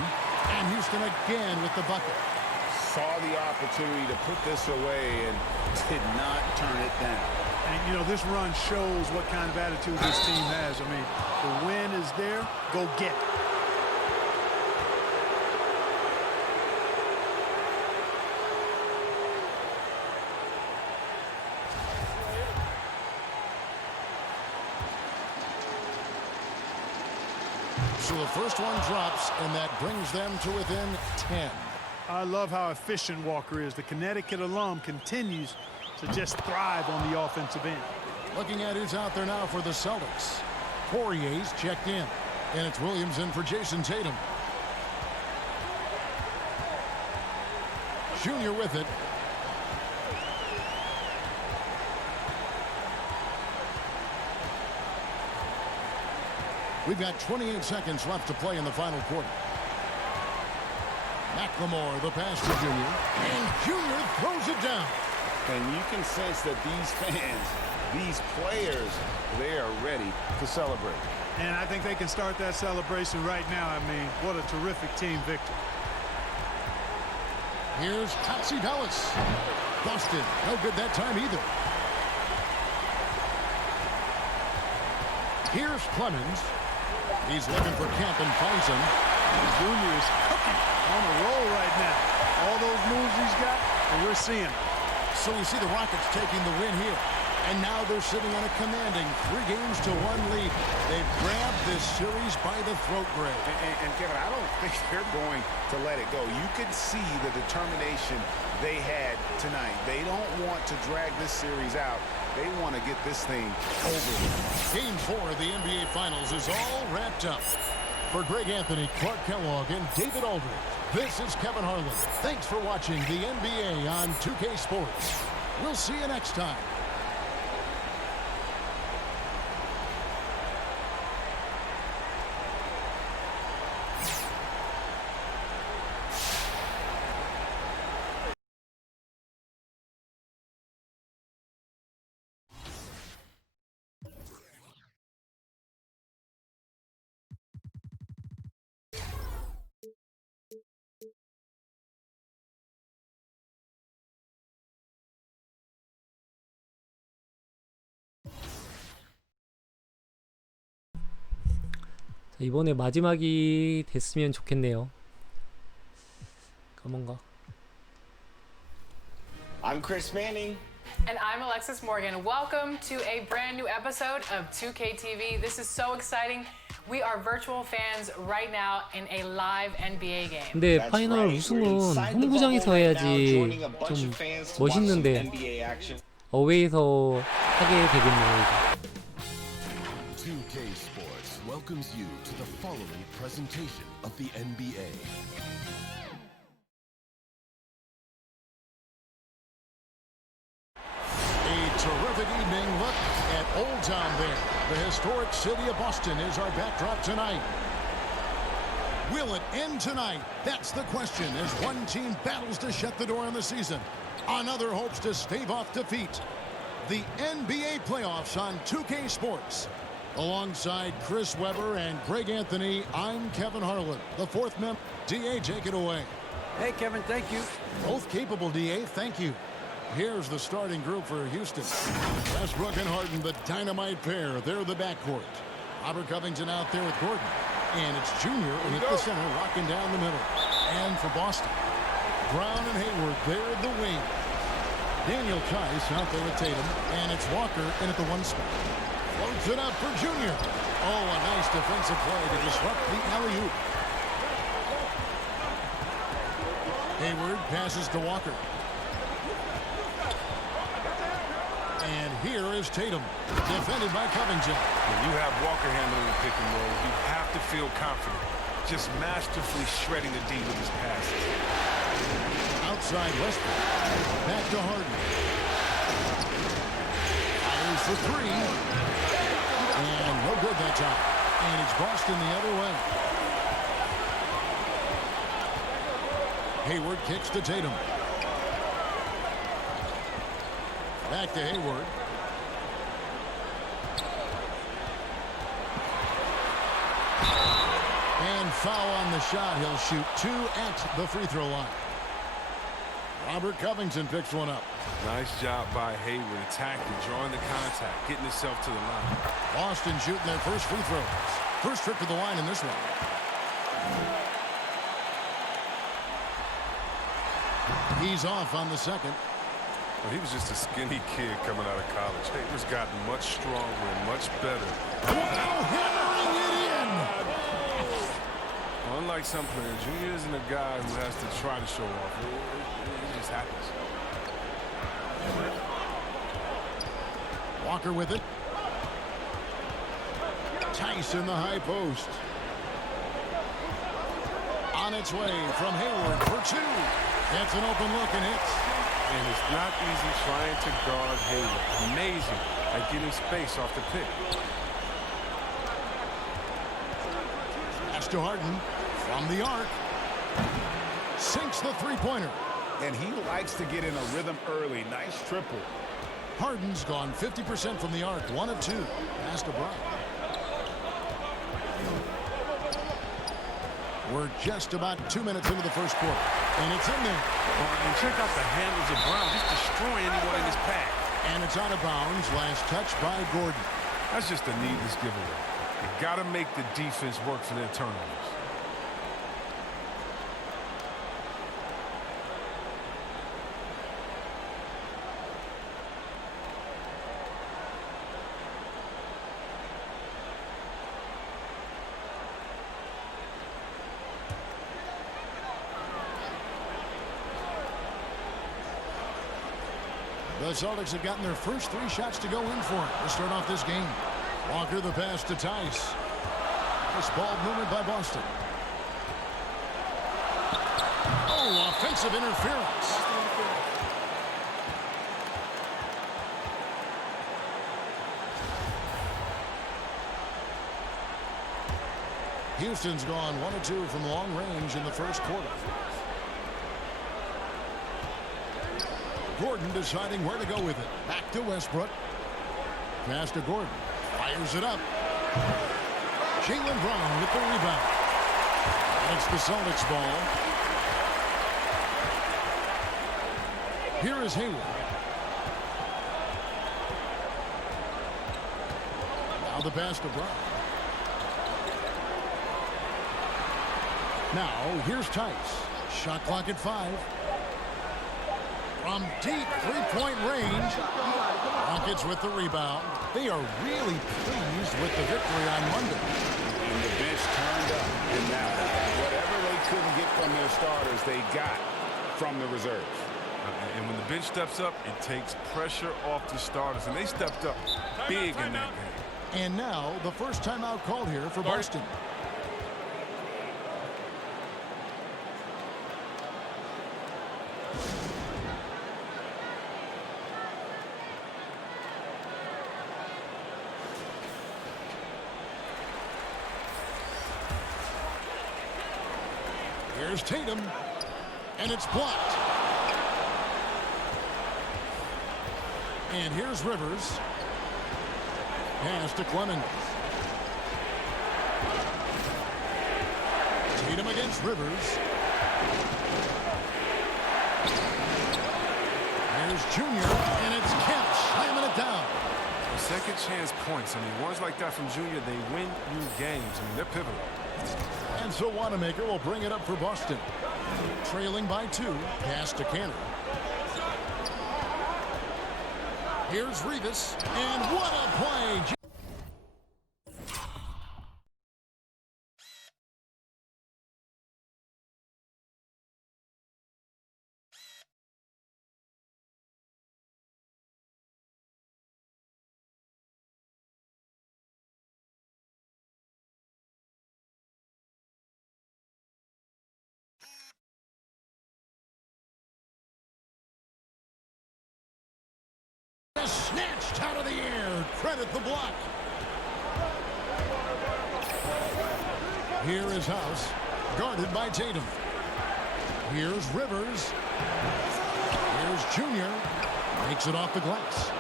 And Houston again with the bucket. Saw the opportunity to put this away and did not turn it down. And, you know, this run shows what kind of attitude this team has. I mean, the win is there. Go get it. So the first one drops, and that brings them to within 10. I love how efficient Walker is. The Connecticut alum continues to just thrive on the offensive end. Looking at who's out there now for the Celtics. Poirier's checked in, and it's Williams in for Jason Tatum. Junior with it. We've got 28 seconds left to play in the final quarter. McLemore, the pass to Junior. And Junior throws it down. And you can sense that these fans, these players, they are ready to celebrate. And I think they can start that celebration right now. I mean, what a terrific team victory. Here's Patsy Dallas. Busted. No good that time either. Here's Clemens. He's looking for Kemp and finds him. Junior is cooking on a roll right now. All those moves he's got, and we're seeing it. So we see the Rockets taking the win here. And now they're sitting on a commanding 3-1 lead. They've grabbed this series by the throat, Greg. And Kevin, I don't think they're going to let it go. You can see the determination they had tonight. They don't want to drag this series out. They want to get this thing over with. Game 4 of the NBA Finals is all wrapped up. For Greg Anthony, Clark Kellogg, and David Aldridge, this is Kevin Harlan. Thanks for watching the NBA on 2K Sports. We'll see you next time. 이번에 마지막이 됐으면 좋겠네요. 뭔가. I'm Chris Manning. And I'm Alexis Morgan. Welcome to a brand new episode of 2K TV. This is so exciting. We are virtual fans right now in a live NBA game. 근데 파이널 우승은 홈구장에서 해야지 좀 멋있는데 어웨이에서 하게 되겠네요. 이제. 2K Sports welcomes you to the following presentation of the NBA. A terrific evening. Look at Old Town there. The historic city of Boston is our backdrop tonight. Will it end tonight? That's the question as one team battles to shut the door on the season. Another hopes to stave off defeat. The NBA playoffs on 2K Sports. Alongside Chris Webber and Greg Anthony, I'm Kevin Harlan, the fourth member. DA, take it away. Hey, Kevin, thank you. Both capable, DA, thank you. Here's the starting group for Houston. Westbrook and Harden, the dynamite pair. They're the backcourt. Robert Covington out there with Gordon. And it's Junior in at the center, rocking down the middle. And for Boston, Brown and Hayward, they're the wing. Daniel Tice out there with Tatum. And it's Walker in at the one spot. Floats it up for Junior. Oh, a nice defensive play to disrupt the alley-oop. Hayward passes to Walker. And here is Tatum, defended by Covington. When you have Walker handling the pick and roll, you have to feel confident. Just masterfully shredding the D with his passes. Outside Westbrook. Back to Harden. Fires for three. And no good that time. And it's Boston the other way. Hayward kicks to Tatum. Back to Hayward. And foul on the shot. He'll shoot two at the free throw line. Robert Covington picks one up. Nice job by Hayward, attacking, drawing the contact, getting himself to the line. Boston shooting their first free throws. First trip to the line in this one. He's off on the second. Well, he was just a skinny kid coming out of college. Hayward's gotten much stronger and much better. Wow, hammering it in! Well, unlike some players, Junior isn't a guy who has to try to show off. It just happens. Walker with it. Tice in the high post. On its way from Hayward for two. That's an open look and hits. And it's not easy trying to guard Hayward. Amazing at getting space off the pick. Pass to Harden from the arc. Sinks the three-pointer. And he likes to get in a rhythm early. Nice triple. Harden's gone 50% from the arc. 1 of 2. Pass to Brown. We're just about 2 minutes into the first quarter. And it's in there. And check out the handles of Brown. Just destroying anyone in his path. And it's out of bounds. Last touch by Gordon. That's just a needless giveaway. You got to make the defense work for their turnovers. The Celtics have gotten their first 3 shots to go in for it to start off this game. Walker the pass to Tice. This ball movement by Boston. Oh, offensive interference. Houston's gone 1 of 2 from long range in the first quarter. Gordon deciding where to go with it. Back to Westbrook. Pass to Gordon. Fires it up. Jaylen Brown with the rebound. And it's the Celtics ball. Here is Hayward. Now the pass to Brown. Now, here's Tice. Shot clock at 5. From deep three-point range. Rockets with the rebound. They are really pleased with the victory on Monday. And the bench turned up. And now, whatever they couldn't get from their starters, they got from the reserves. And when the bench steps up, it takes pressure off the starters. And they stepped up big in that game. And now, the first timeout called here for Boston. Here's Tatum, and it's blocked. And here's Rivers. Pass to Clemens. Tatum against Rivers. Here's Junior, and it's Kemp slamming it down. Second chance points. I mean, ones like that from Junior, they win you games. I mean, they're pivotal. And so Wanamaker will bring it up for Boston. Trailing by 2. Pass to Canner. Here's Rivas. And what a play! Snatched out of the air. Credit the block. Here is House. Guarded by Tatum. Here's Rivers. Here's Junior. Makes it off the glass.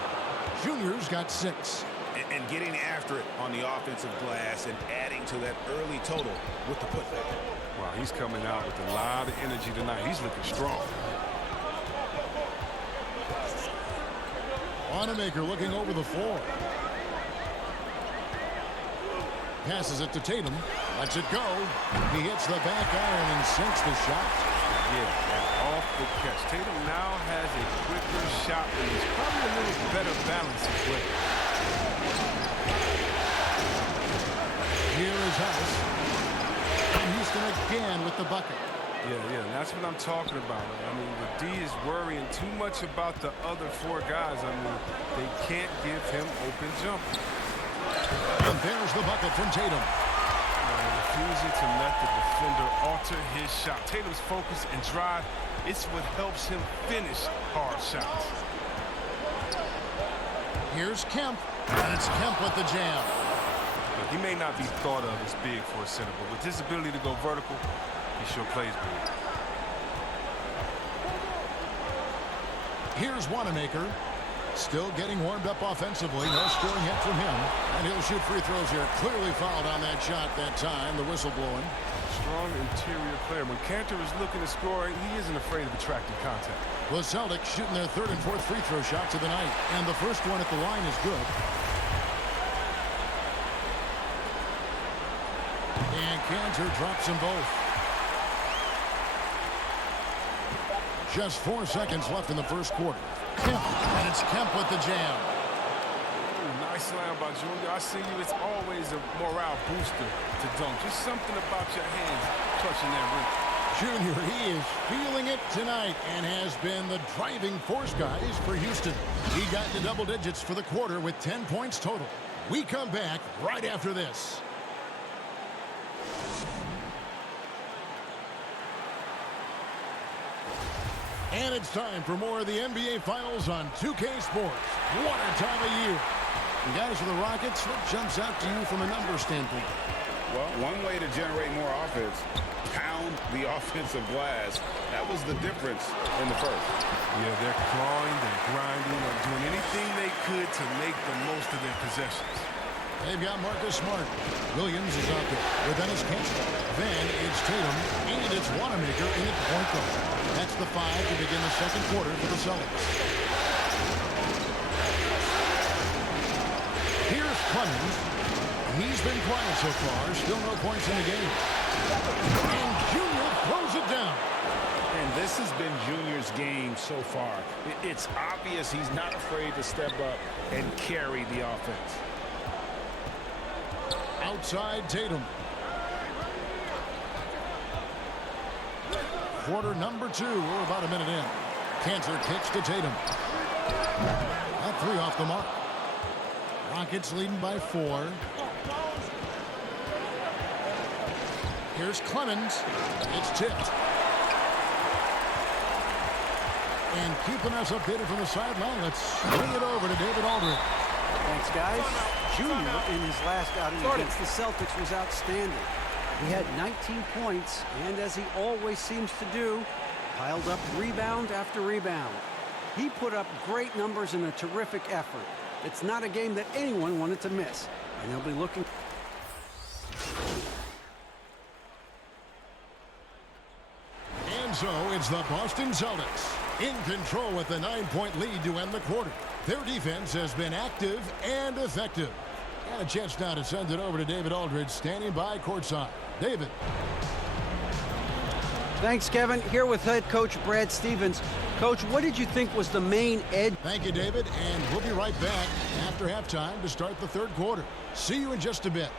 Junior's got 6. And getting after it on the offensive glass and adding to that early total with the putback. Wow, he's coming out with a lot of energy tonight. He's looking strong. Wanamaker looking over the floor. Passes it to Tatum. Lets it go. He hits the back iron and sinks the shot. Yeah, and off the catch. Tatum now has a quicker shot and he's probably a little better balanced as well. Here is House. And Houston again with the bucket. Yeah, that's what I'm talking about. I mean, the D is worrying too much about the other 4 guys. I mean, they can't give him open jumper. And there's the bucket from Tatum. Refusing to let the defender alter his shot. Tatum's focus and drive, it's what helps him finish hard shots. Here's Kemp, and it's Kemp with the jam. Look, he may not be thought of as big for a center, but with his ability to go vertical, he sure plays big. Here's Wanamaker. Still getting warmed up offensively. No scoring hit from him. And he'll shoot free throws here. Clearly fouled on that shot that time. The whistle blowing. Strong interior player. When Cantor is looking to score, he isn't afraid of attracting contact. The Celtics shooting their 3rd and 4th free throw shots of the night. And the first one at the line is good. And Cantor drops them both. Just 4 seconds left in the first quarter. Kemp, and it's Kemp with the jam. Ooh, nice slam by Junior. I see you. It's always a morale booster to dunk. Just something about your hands touching that rim. Junior, he is feeling it tonight and has been the driving force, guys, for Houston. He got into double digits for the quarter with 10 points total. We come back right after this. And it's time for more of the NBA Finals on 2K Sports. What a time of year. And guys, for the Rockets, what jumps out to you from a number standpoint? Well, one way to generate more offense, pound the offensive glass. That was the difference in the first. Yeah, they're clawing, they're grinding, they're doing anything they could to make the most of their possessions. They've got Marcus Smart. Williams is out there with Dennis Kanter. Then it's Tatum, and it's Wanamaker in at the point guard. That's the 5 to begin the second quarter for the Celtics. Here's Clemens. He's been quiet so far. Still no points in the game. And Junior throws it down. And this has been Junior's game so far. It's obvious he's not afraid to step up and carry the offense. Outside Tatum. Quarter number 2. We're about a minute in. Cantor kicks to Tatum. That 3 off the mark. Rockets leading by 4. Here's Clemens. It's tipped. And keeping us updated from the sideline, let's swing it over to David Aldridge. Thanks, guys. Junior, in his last outing against the Celtics, was outstanding. He had 19 points, and as he always seems to do, piled up rebound after rebound. He put up great numbers in a terrific effort. It's not a game that anyone wanted to miss, and they'll be looking. And so it's the Boston Celtics in control with the 9-point lead to end the quarter. Their defense has been active and effective. And a chance now to send it over to David Aldridge, standing by courtside. David. Thanks, Kevin. Here with head coach Brad Stevens. Coach, what did you think was the main edge? Thank you, David. And we'll be right back after halftime to start the third quarter. See you in just a bit.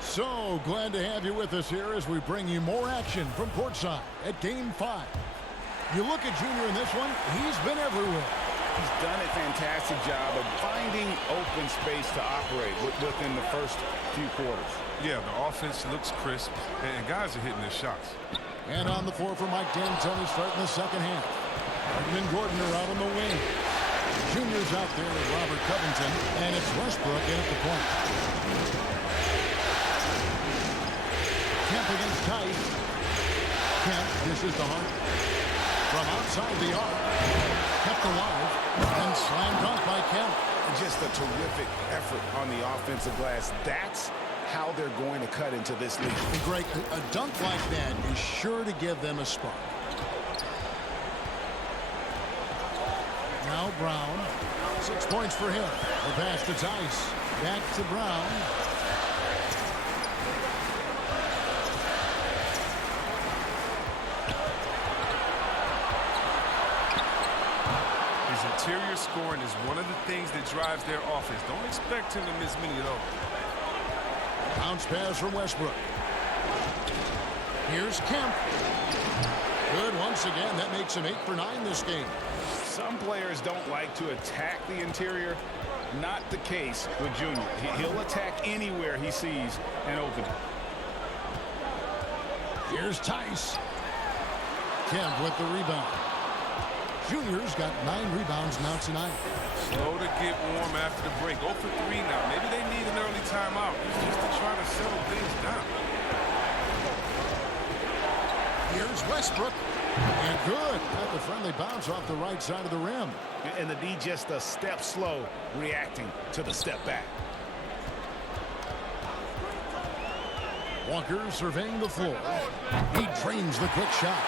So glad to have you with us here as we bring you more action from courtside at Game 5. You look at Junior in this one, he's been everywhere. He's done a fantastic job of finding open space to operate within the first few quarters. Yeah, the offense looks crisp, and guys are hitting their shots. And on the floor for Mike D'Antoni starting the second half. Harden and Gordon are out on the wing. Junior's out there with Robert Covington, and it's Westbrook in at the point. Kemp against Tice. Kemp dishes to Harden. From outside the arc. Kept alive. And slam dunk by Kemp. Just a terrific effort on the offensive glass. That's how they're going to cut into this league. And Greg, a dunk like that is sure to give them a spark. Now Brown. 6 points for him. The pass to Tice. Back to Brown. Interior scoring is one of the things that drives their offense. Don't expect him to miss many of those. Bounce pass from Westbrook. Here's Kemp. Good once again. That makes him 8 for 9 this game. Some players don't like to attack the interior. Not the case with Junior. He'll attack anywhere he sees an opening. Here's Tice. Kemp with the rebound. Junior's got 9 rebounds now tonight. Slow to get warm after the break. 0 for 3 now. Maybe they need an early timeout just to try to settle things down. Here's Westbrook. And good. Got the friendly bounce off the right side of the rim. And the D just a step slow reacting to the step back. Walker surveying the floor. He drains the quick shot.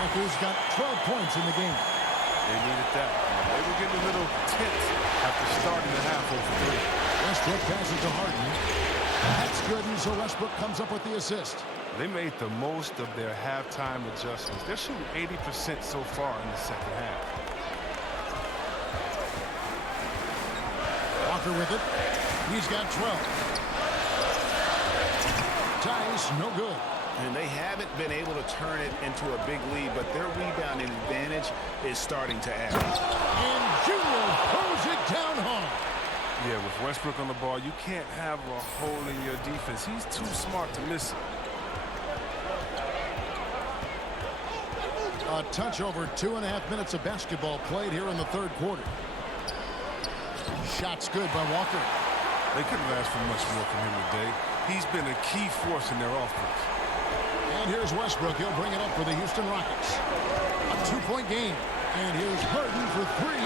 Walker's got 12 points in the game. They needed that. They were getting a little tense after starting the half over 3. Westbrook passes to Harden. That's good, and so Westbrook comes up with the assist. They made the most of their halftime adjustments. They're shooting 80% so far in the second half. Walker with it. He's got 12. Tice, no good. And they haven't been able to turn it into a big lead, but their rebounding advantage is starting to add. And Junior throws it down hard. Yeah, with Westbrook on the ball, you can't have a hole in your defense. He's too smart to miss it. A touch over 2.5 minutes of basketball played here in the third quarter. Shot's good by Walker. They couldn't ask for much more from him today. He's been a key force in their offense. And here's Westbrook. He'll bring it up for the Houston Rockets. A 2-point game. And here's Harden for 3.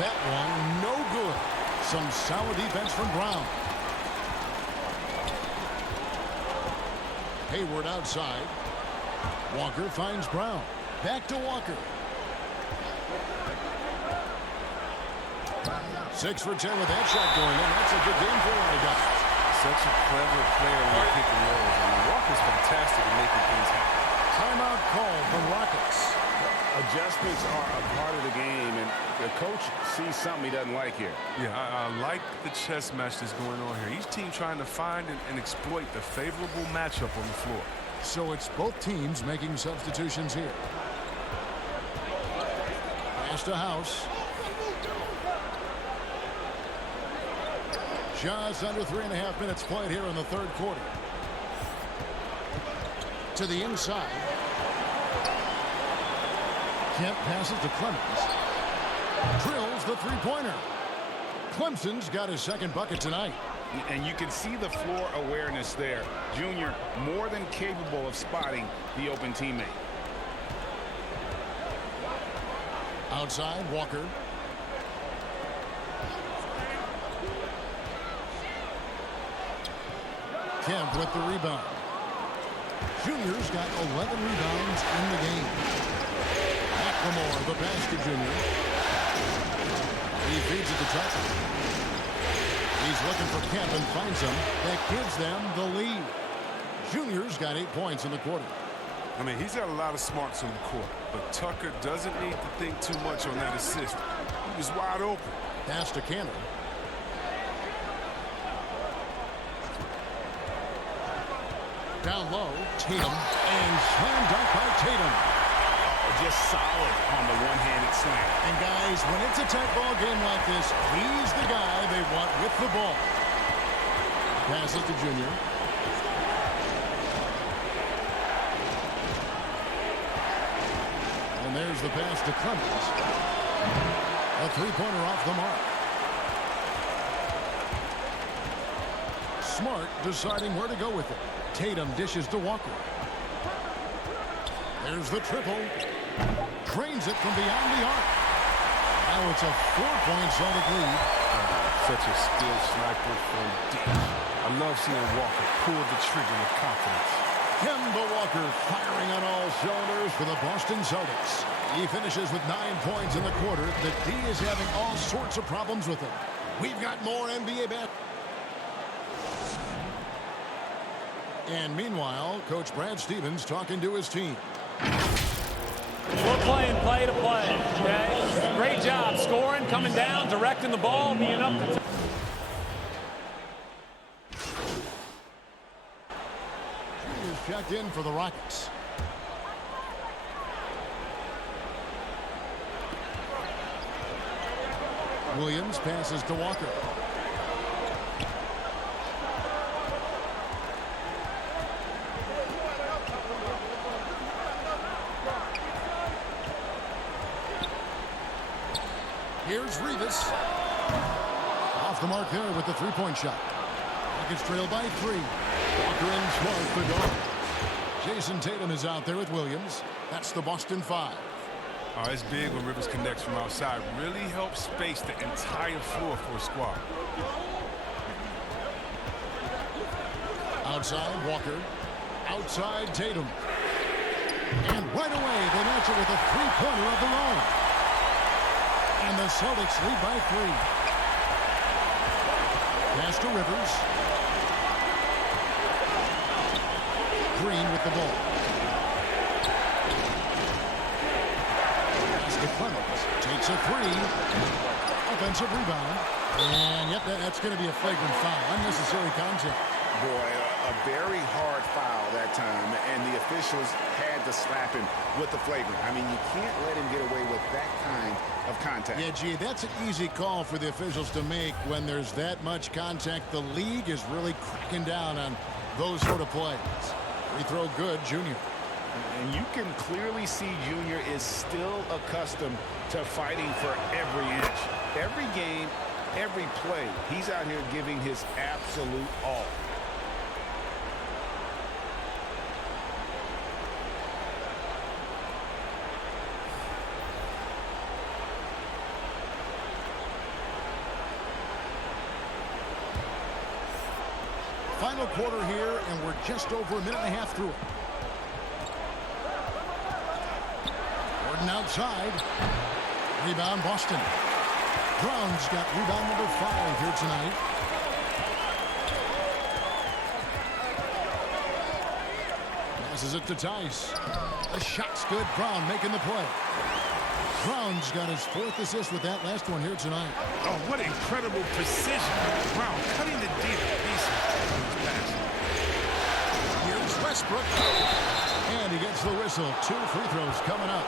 That one no good. Some solid defense from Brown. Hayward outside. Walker finds Brown. Back to Walker. 6 for 10 with that shot going in. That's a good game for a lot of guys. Such a clever player when picking rolls. I mean, Walker's fantastic at making things happen. Timeout call from Rockets. Adjustments are a part of the game, and the coach sees something he doesn't like here. Yeah, I like the chess match that's going on here. Each team trying to find and exploit the favorable matchup on the floor. So it's both teams making substitutions here. Pass to House. Just under 3.5 minutes played here in the third quarter. To the inside. Kemp passes to Clemens. Drills the three-pointer. Clemson's got his second bucket tonight. And you can see the floor awareness there. Junior more than capable of spotting the open teammate. Outside, Walker. Kemp with the rebound. Junior's got 11 rebounds in the game. McLemore, the pass to Junior. He feeds it to Tucker. He's looking for Kemp and finds him. That gives them the lead. Junior's got 8 points in the quarter. I mean, he's got a lot of smarts on the court, but Tucker doesn't need to think too much on that assist. He was wide open. Pass to Cannon. Down low, Tatum, and slam dunk by Tatum. Just solid on the one-handed slam. And guys, when it's a tight ball game like this, he's the guy they want with the ball. Passes to Junior. And there's the pass to Clemens. A three-pointer off the mark. Smart deciding where to go with it. Tatum dishes to Walker. There's the triple. Drains it from beyond the arc. Now it's a 4-point Celtic lead. Such a skilled sniper from deep. I love seeing Walker pull the trigger with confidence. Kemba Walker firing on all cylinders for the Boston Celtics. He finishes with 9 points in the quarter. The D is having all sorts of problems with him. We've got more NBA basketball. And meanwhile, Coach Brad Stevens talking to his team. We're playing play to play, okay? Great job scoring, coming down, directing the ball, being up the Junior's checked in for the Rockets. Williams passes to Walker. Here's Rivas. Off the mark there with the three-point shot. Rockets trail by 3. Walker and Smart the guard. Jason Tatum is out there with Williams. That's the Boston 5. Oh, it's big when Rivers connects from outside. Really helps space the entire floor for a squad. Outside, Walker. Outside, Tatum. And right away, they match it with a three-pointer of their own. And the Celtics lead by 3. Pass to Rivers. Green with the ball. Pass to Clemens. Takes a 3. Offensive rebound. And yep, that's going to be a flagrant foul. Unnecessary contact. Boy, a very hard foul that time, and the officials had to slap him with the flagrant. I mean, you can't let him get away with that kind of contact. Yeah, gee, that's an easy call for the officials to make when there's that much contact. The league is really cracking down on those sort of plays. Free throw good, Junior. And you can clearly see Junior is still accustomed to fighting for every inch. Every game, every play, he's out here giving his absolute all. Final quarter here, and we're just over a minute and a half through it. Harden outside. Rebound Boston. Brown's got rebound number 5 here tonight. Passes it to Tice. The shot's good. Brown making the play. Brown's got his 4th assist with that last one here tonight. Oh, what incredible precision. Brown cutting the D to pieces. Here's Westbrook. And he gets the whistle. 2 free throws coming up.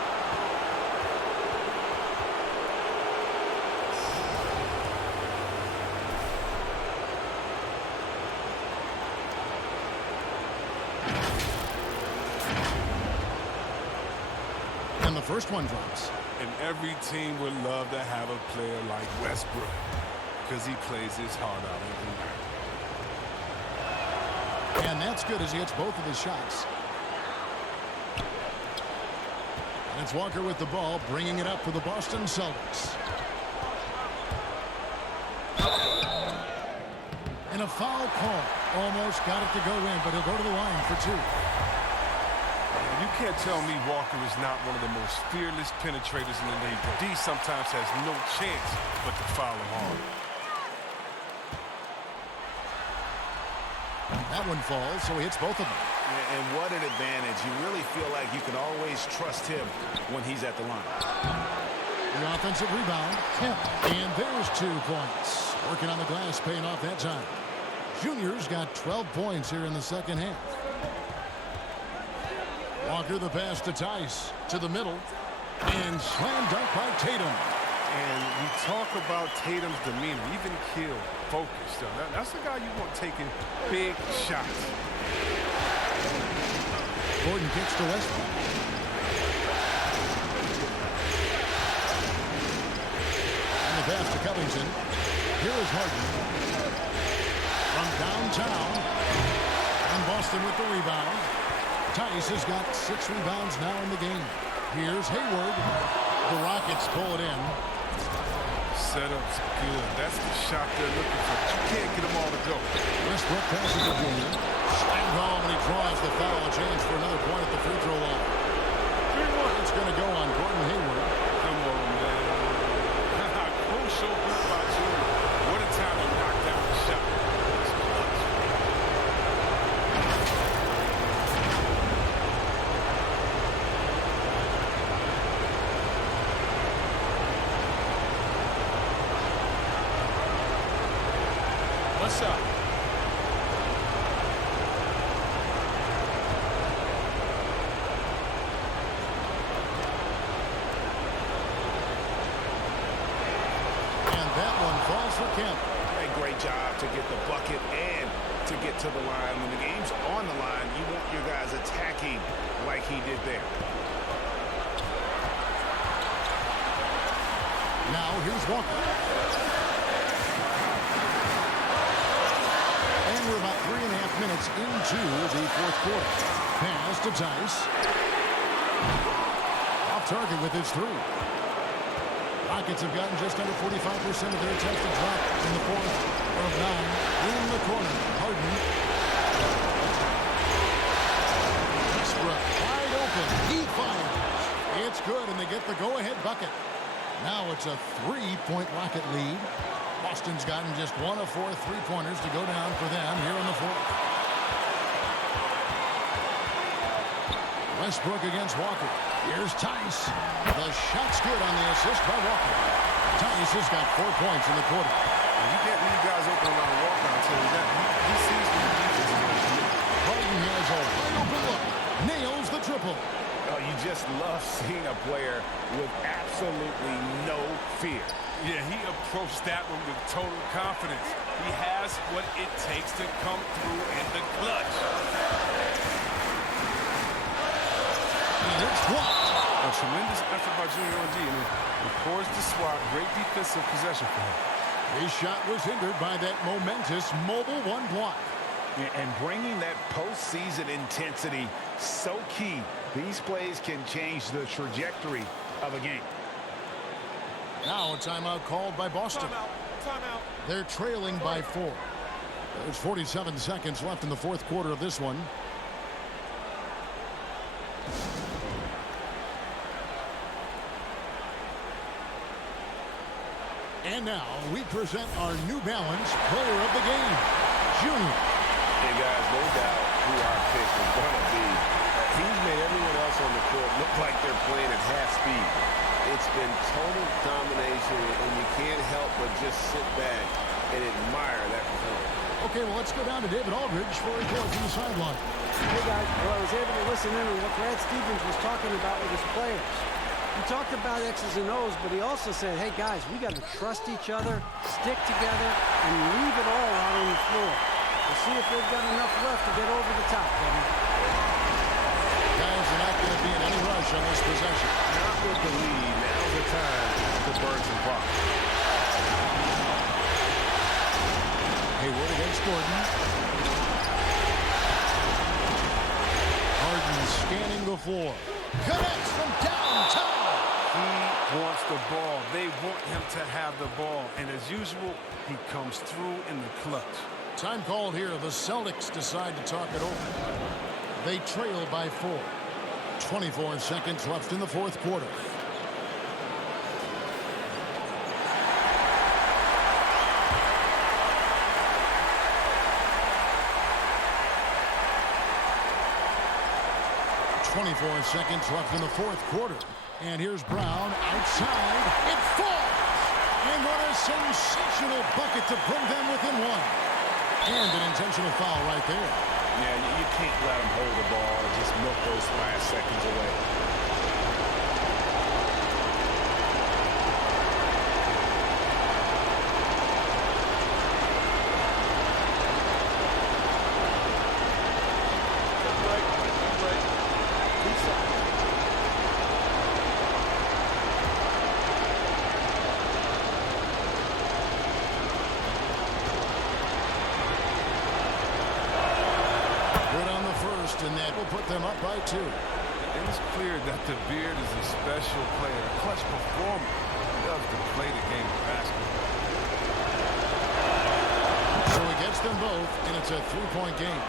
And the first one drops. And every team would love to have a player like Westbrook because he plays his heart out every night. And that's good as he hits both of his shots. And it's Walker with the ball, bringing it up for the Boston Celtics. And a foul call. Almost got it to go in, but he'll go to the line for 2. You can't tell me Walker is not one of the most fearless penetrators in the league. D sometimes has no chance but to foul him hard. That one falls, so he hits both of them. And what an advantage. You really feel like you can always trust him when he's at the line. The offensive rebound. And there's 2 points. Working on the glass, paying off that time. Junior's got 12 points here in the second half. Walker the pass to Tice. To the middle. And slam dunk by Tatum. And we talk about Tatum's demeanor, even kill, focus. That's the guy you want taking big shots. Gordon kicks to Westbrook. And the pass to Covington. Here is Harden. From downtown. And Boston with the rebound. Tice has got 6 rebounds now in the game. Here's Hayward. The Rockets pull it in. Setup's good. That's the shot they're looking for. But you can't get them all to go. Westbrook passes to Junior. Slam home, and he draws the foul. A chance for another point at the free throw line. 3-1. It's going to go on Gordon Hayward. Come on, man. Crucial group by Junior. What a time to knock down the shot. What's up? And that one falls for Kemp. A great job to get the bucket and to get to the line. When the game's on the line, you want your guys attacking like he did there. Now here's Walker. And we're about 3.5 minutes into the 4th quarter. Pass to Tice. Off target with his 3. Rockets have gotten just under 45% of their attempted drop in the 4th of 9. In the corner, Harden. Westbrook wide open. He fires. It's good, and they get the go-ahead bucket. Now it's a 3-point Rocket lead. Boston's gotten just 1 of 4 3-pointers to go down for them here in the 4th. Westbrook against Walker. Here's Tice. The shot's good on the assist by Walker. Tice has got 4 points in the quarter. You can't leave guys open around Walker until he's that. He sees what the defense is going to do. Harden has a wide open look. Nails the triple. Oh, you just love seeing a player with absolutely no fear. Yeah, he approached that one with total confidence. He has what it takes to come through in the clutch. And it's blocked. A tremendous effort by Junior on D. And he pours the swat. Great defensive possession for him. His shot was hindered by that momentous mobile 1 block. And bringing that postseason intensity, so key. These plays can change the trajectory of a game. Now a timeout called by Boston. Timeout. They're trailing by 4. There's 47 seconds left in the 4th quarter of this one. And now we present our New Balance Player of the Game, Junior. Hey, guys, no doubt who our pick is going to be. He's made everyone else on the court look like they're playing at half speed. It's been total domination, and you can't help but just sit back and admire that performance. Okay, well, let's go down to David Aldridge for a report from the sideline. Hey, guys. Well, I was able to listen in on what Brad Stevens was talking about with his players. He talked about X's and O's, but he also said, hey, guys, we got to trust each other, stick together, and leave it all out on the floor. We'll see if they've got enough left to get over the top, Kevin. Guys are not going to be in any rush on this possession. Not with the lead. Now's the time to burn some blocks. Hayward against Gordon. Harden scanning the floor. Connects from downtown. He wants the ball. They want him to have the ball. And as usual, he comes through in the clutch. Time called here. The Celtics decide to talk it over. They trail by 4. 24 seconds left in the fourth quarter. Seconds left in the fourth quarter. And here's Brown outside. It falls! And what a sensational bucket to bring them within 1. And an intentional foul right there. Yeah, you can't let him hold the ball and just milk those last seconds away. And that will put them up by 2. And it's clear that the Beard is a special player, a clutch performer. He loves to play the game of basketball. So he gets them both, and it's a 3-point game.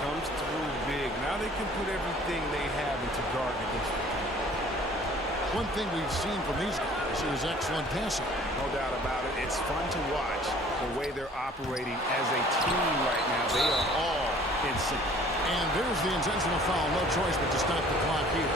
Comes through big. Now they can put everything they have into guard against the team. One thing we've seen from these guys is excellent passing. No doubt about it. It's fun to watch the way they're operating as a team right now. They are all in sync. And there's the intentional foul. No choice but to stop the clock here.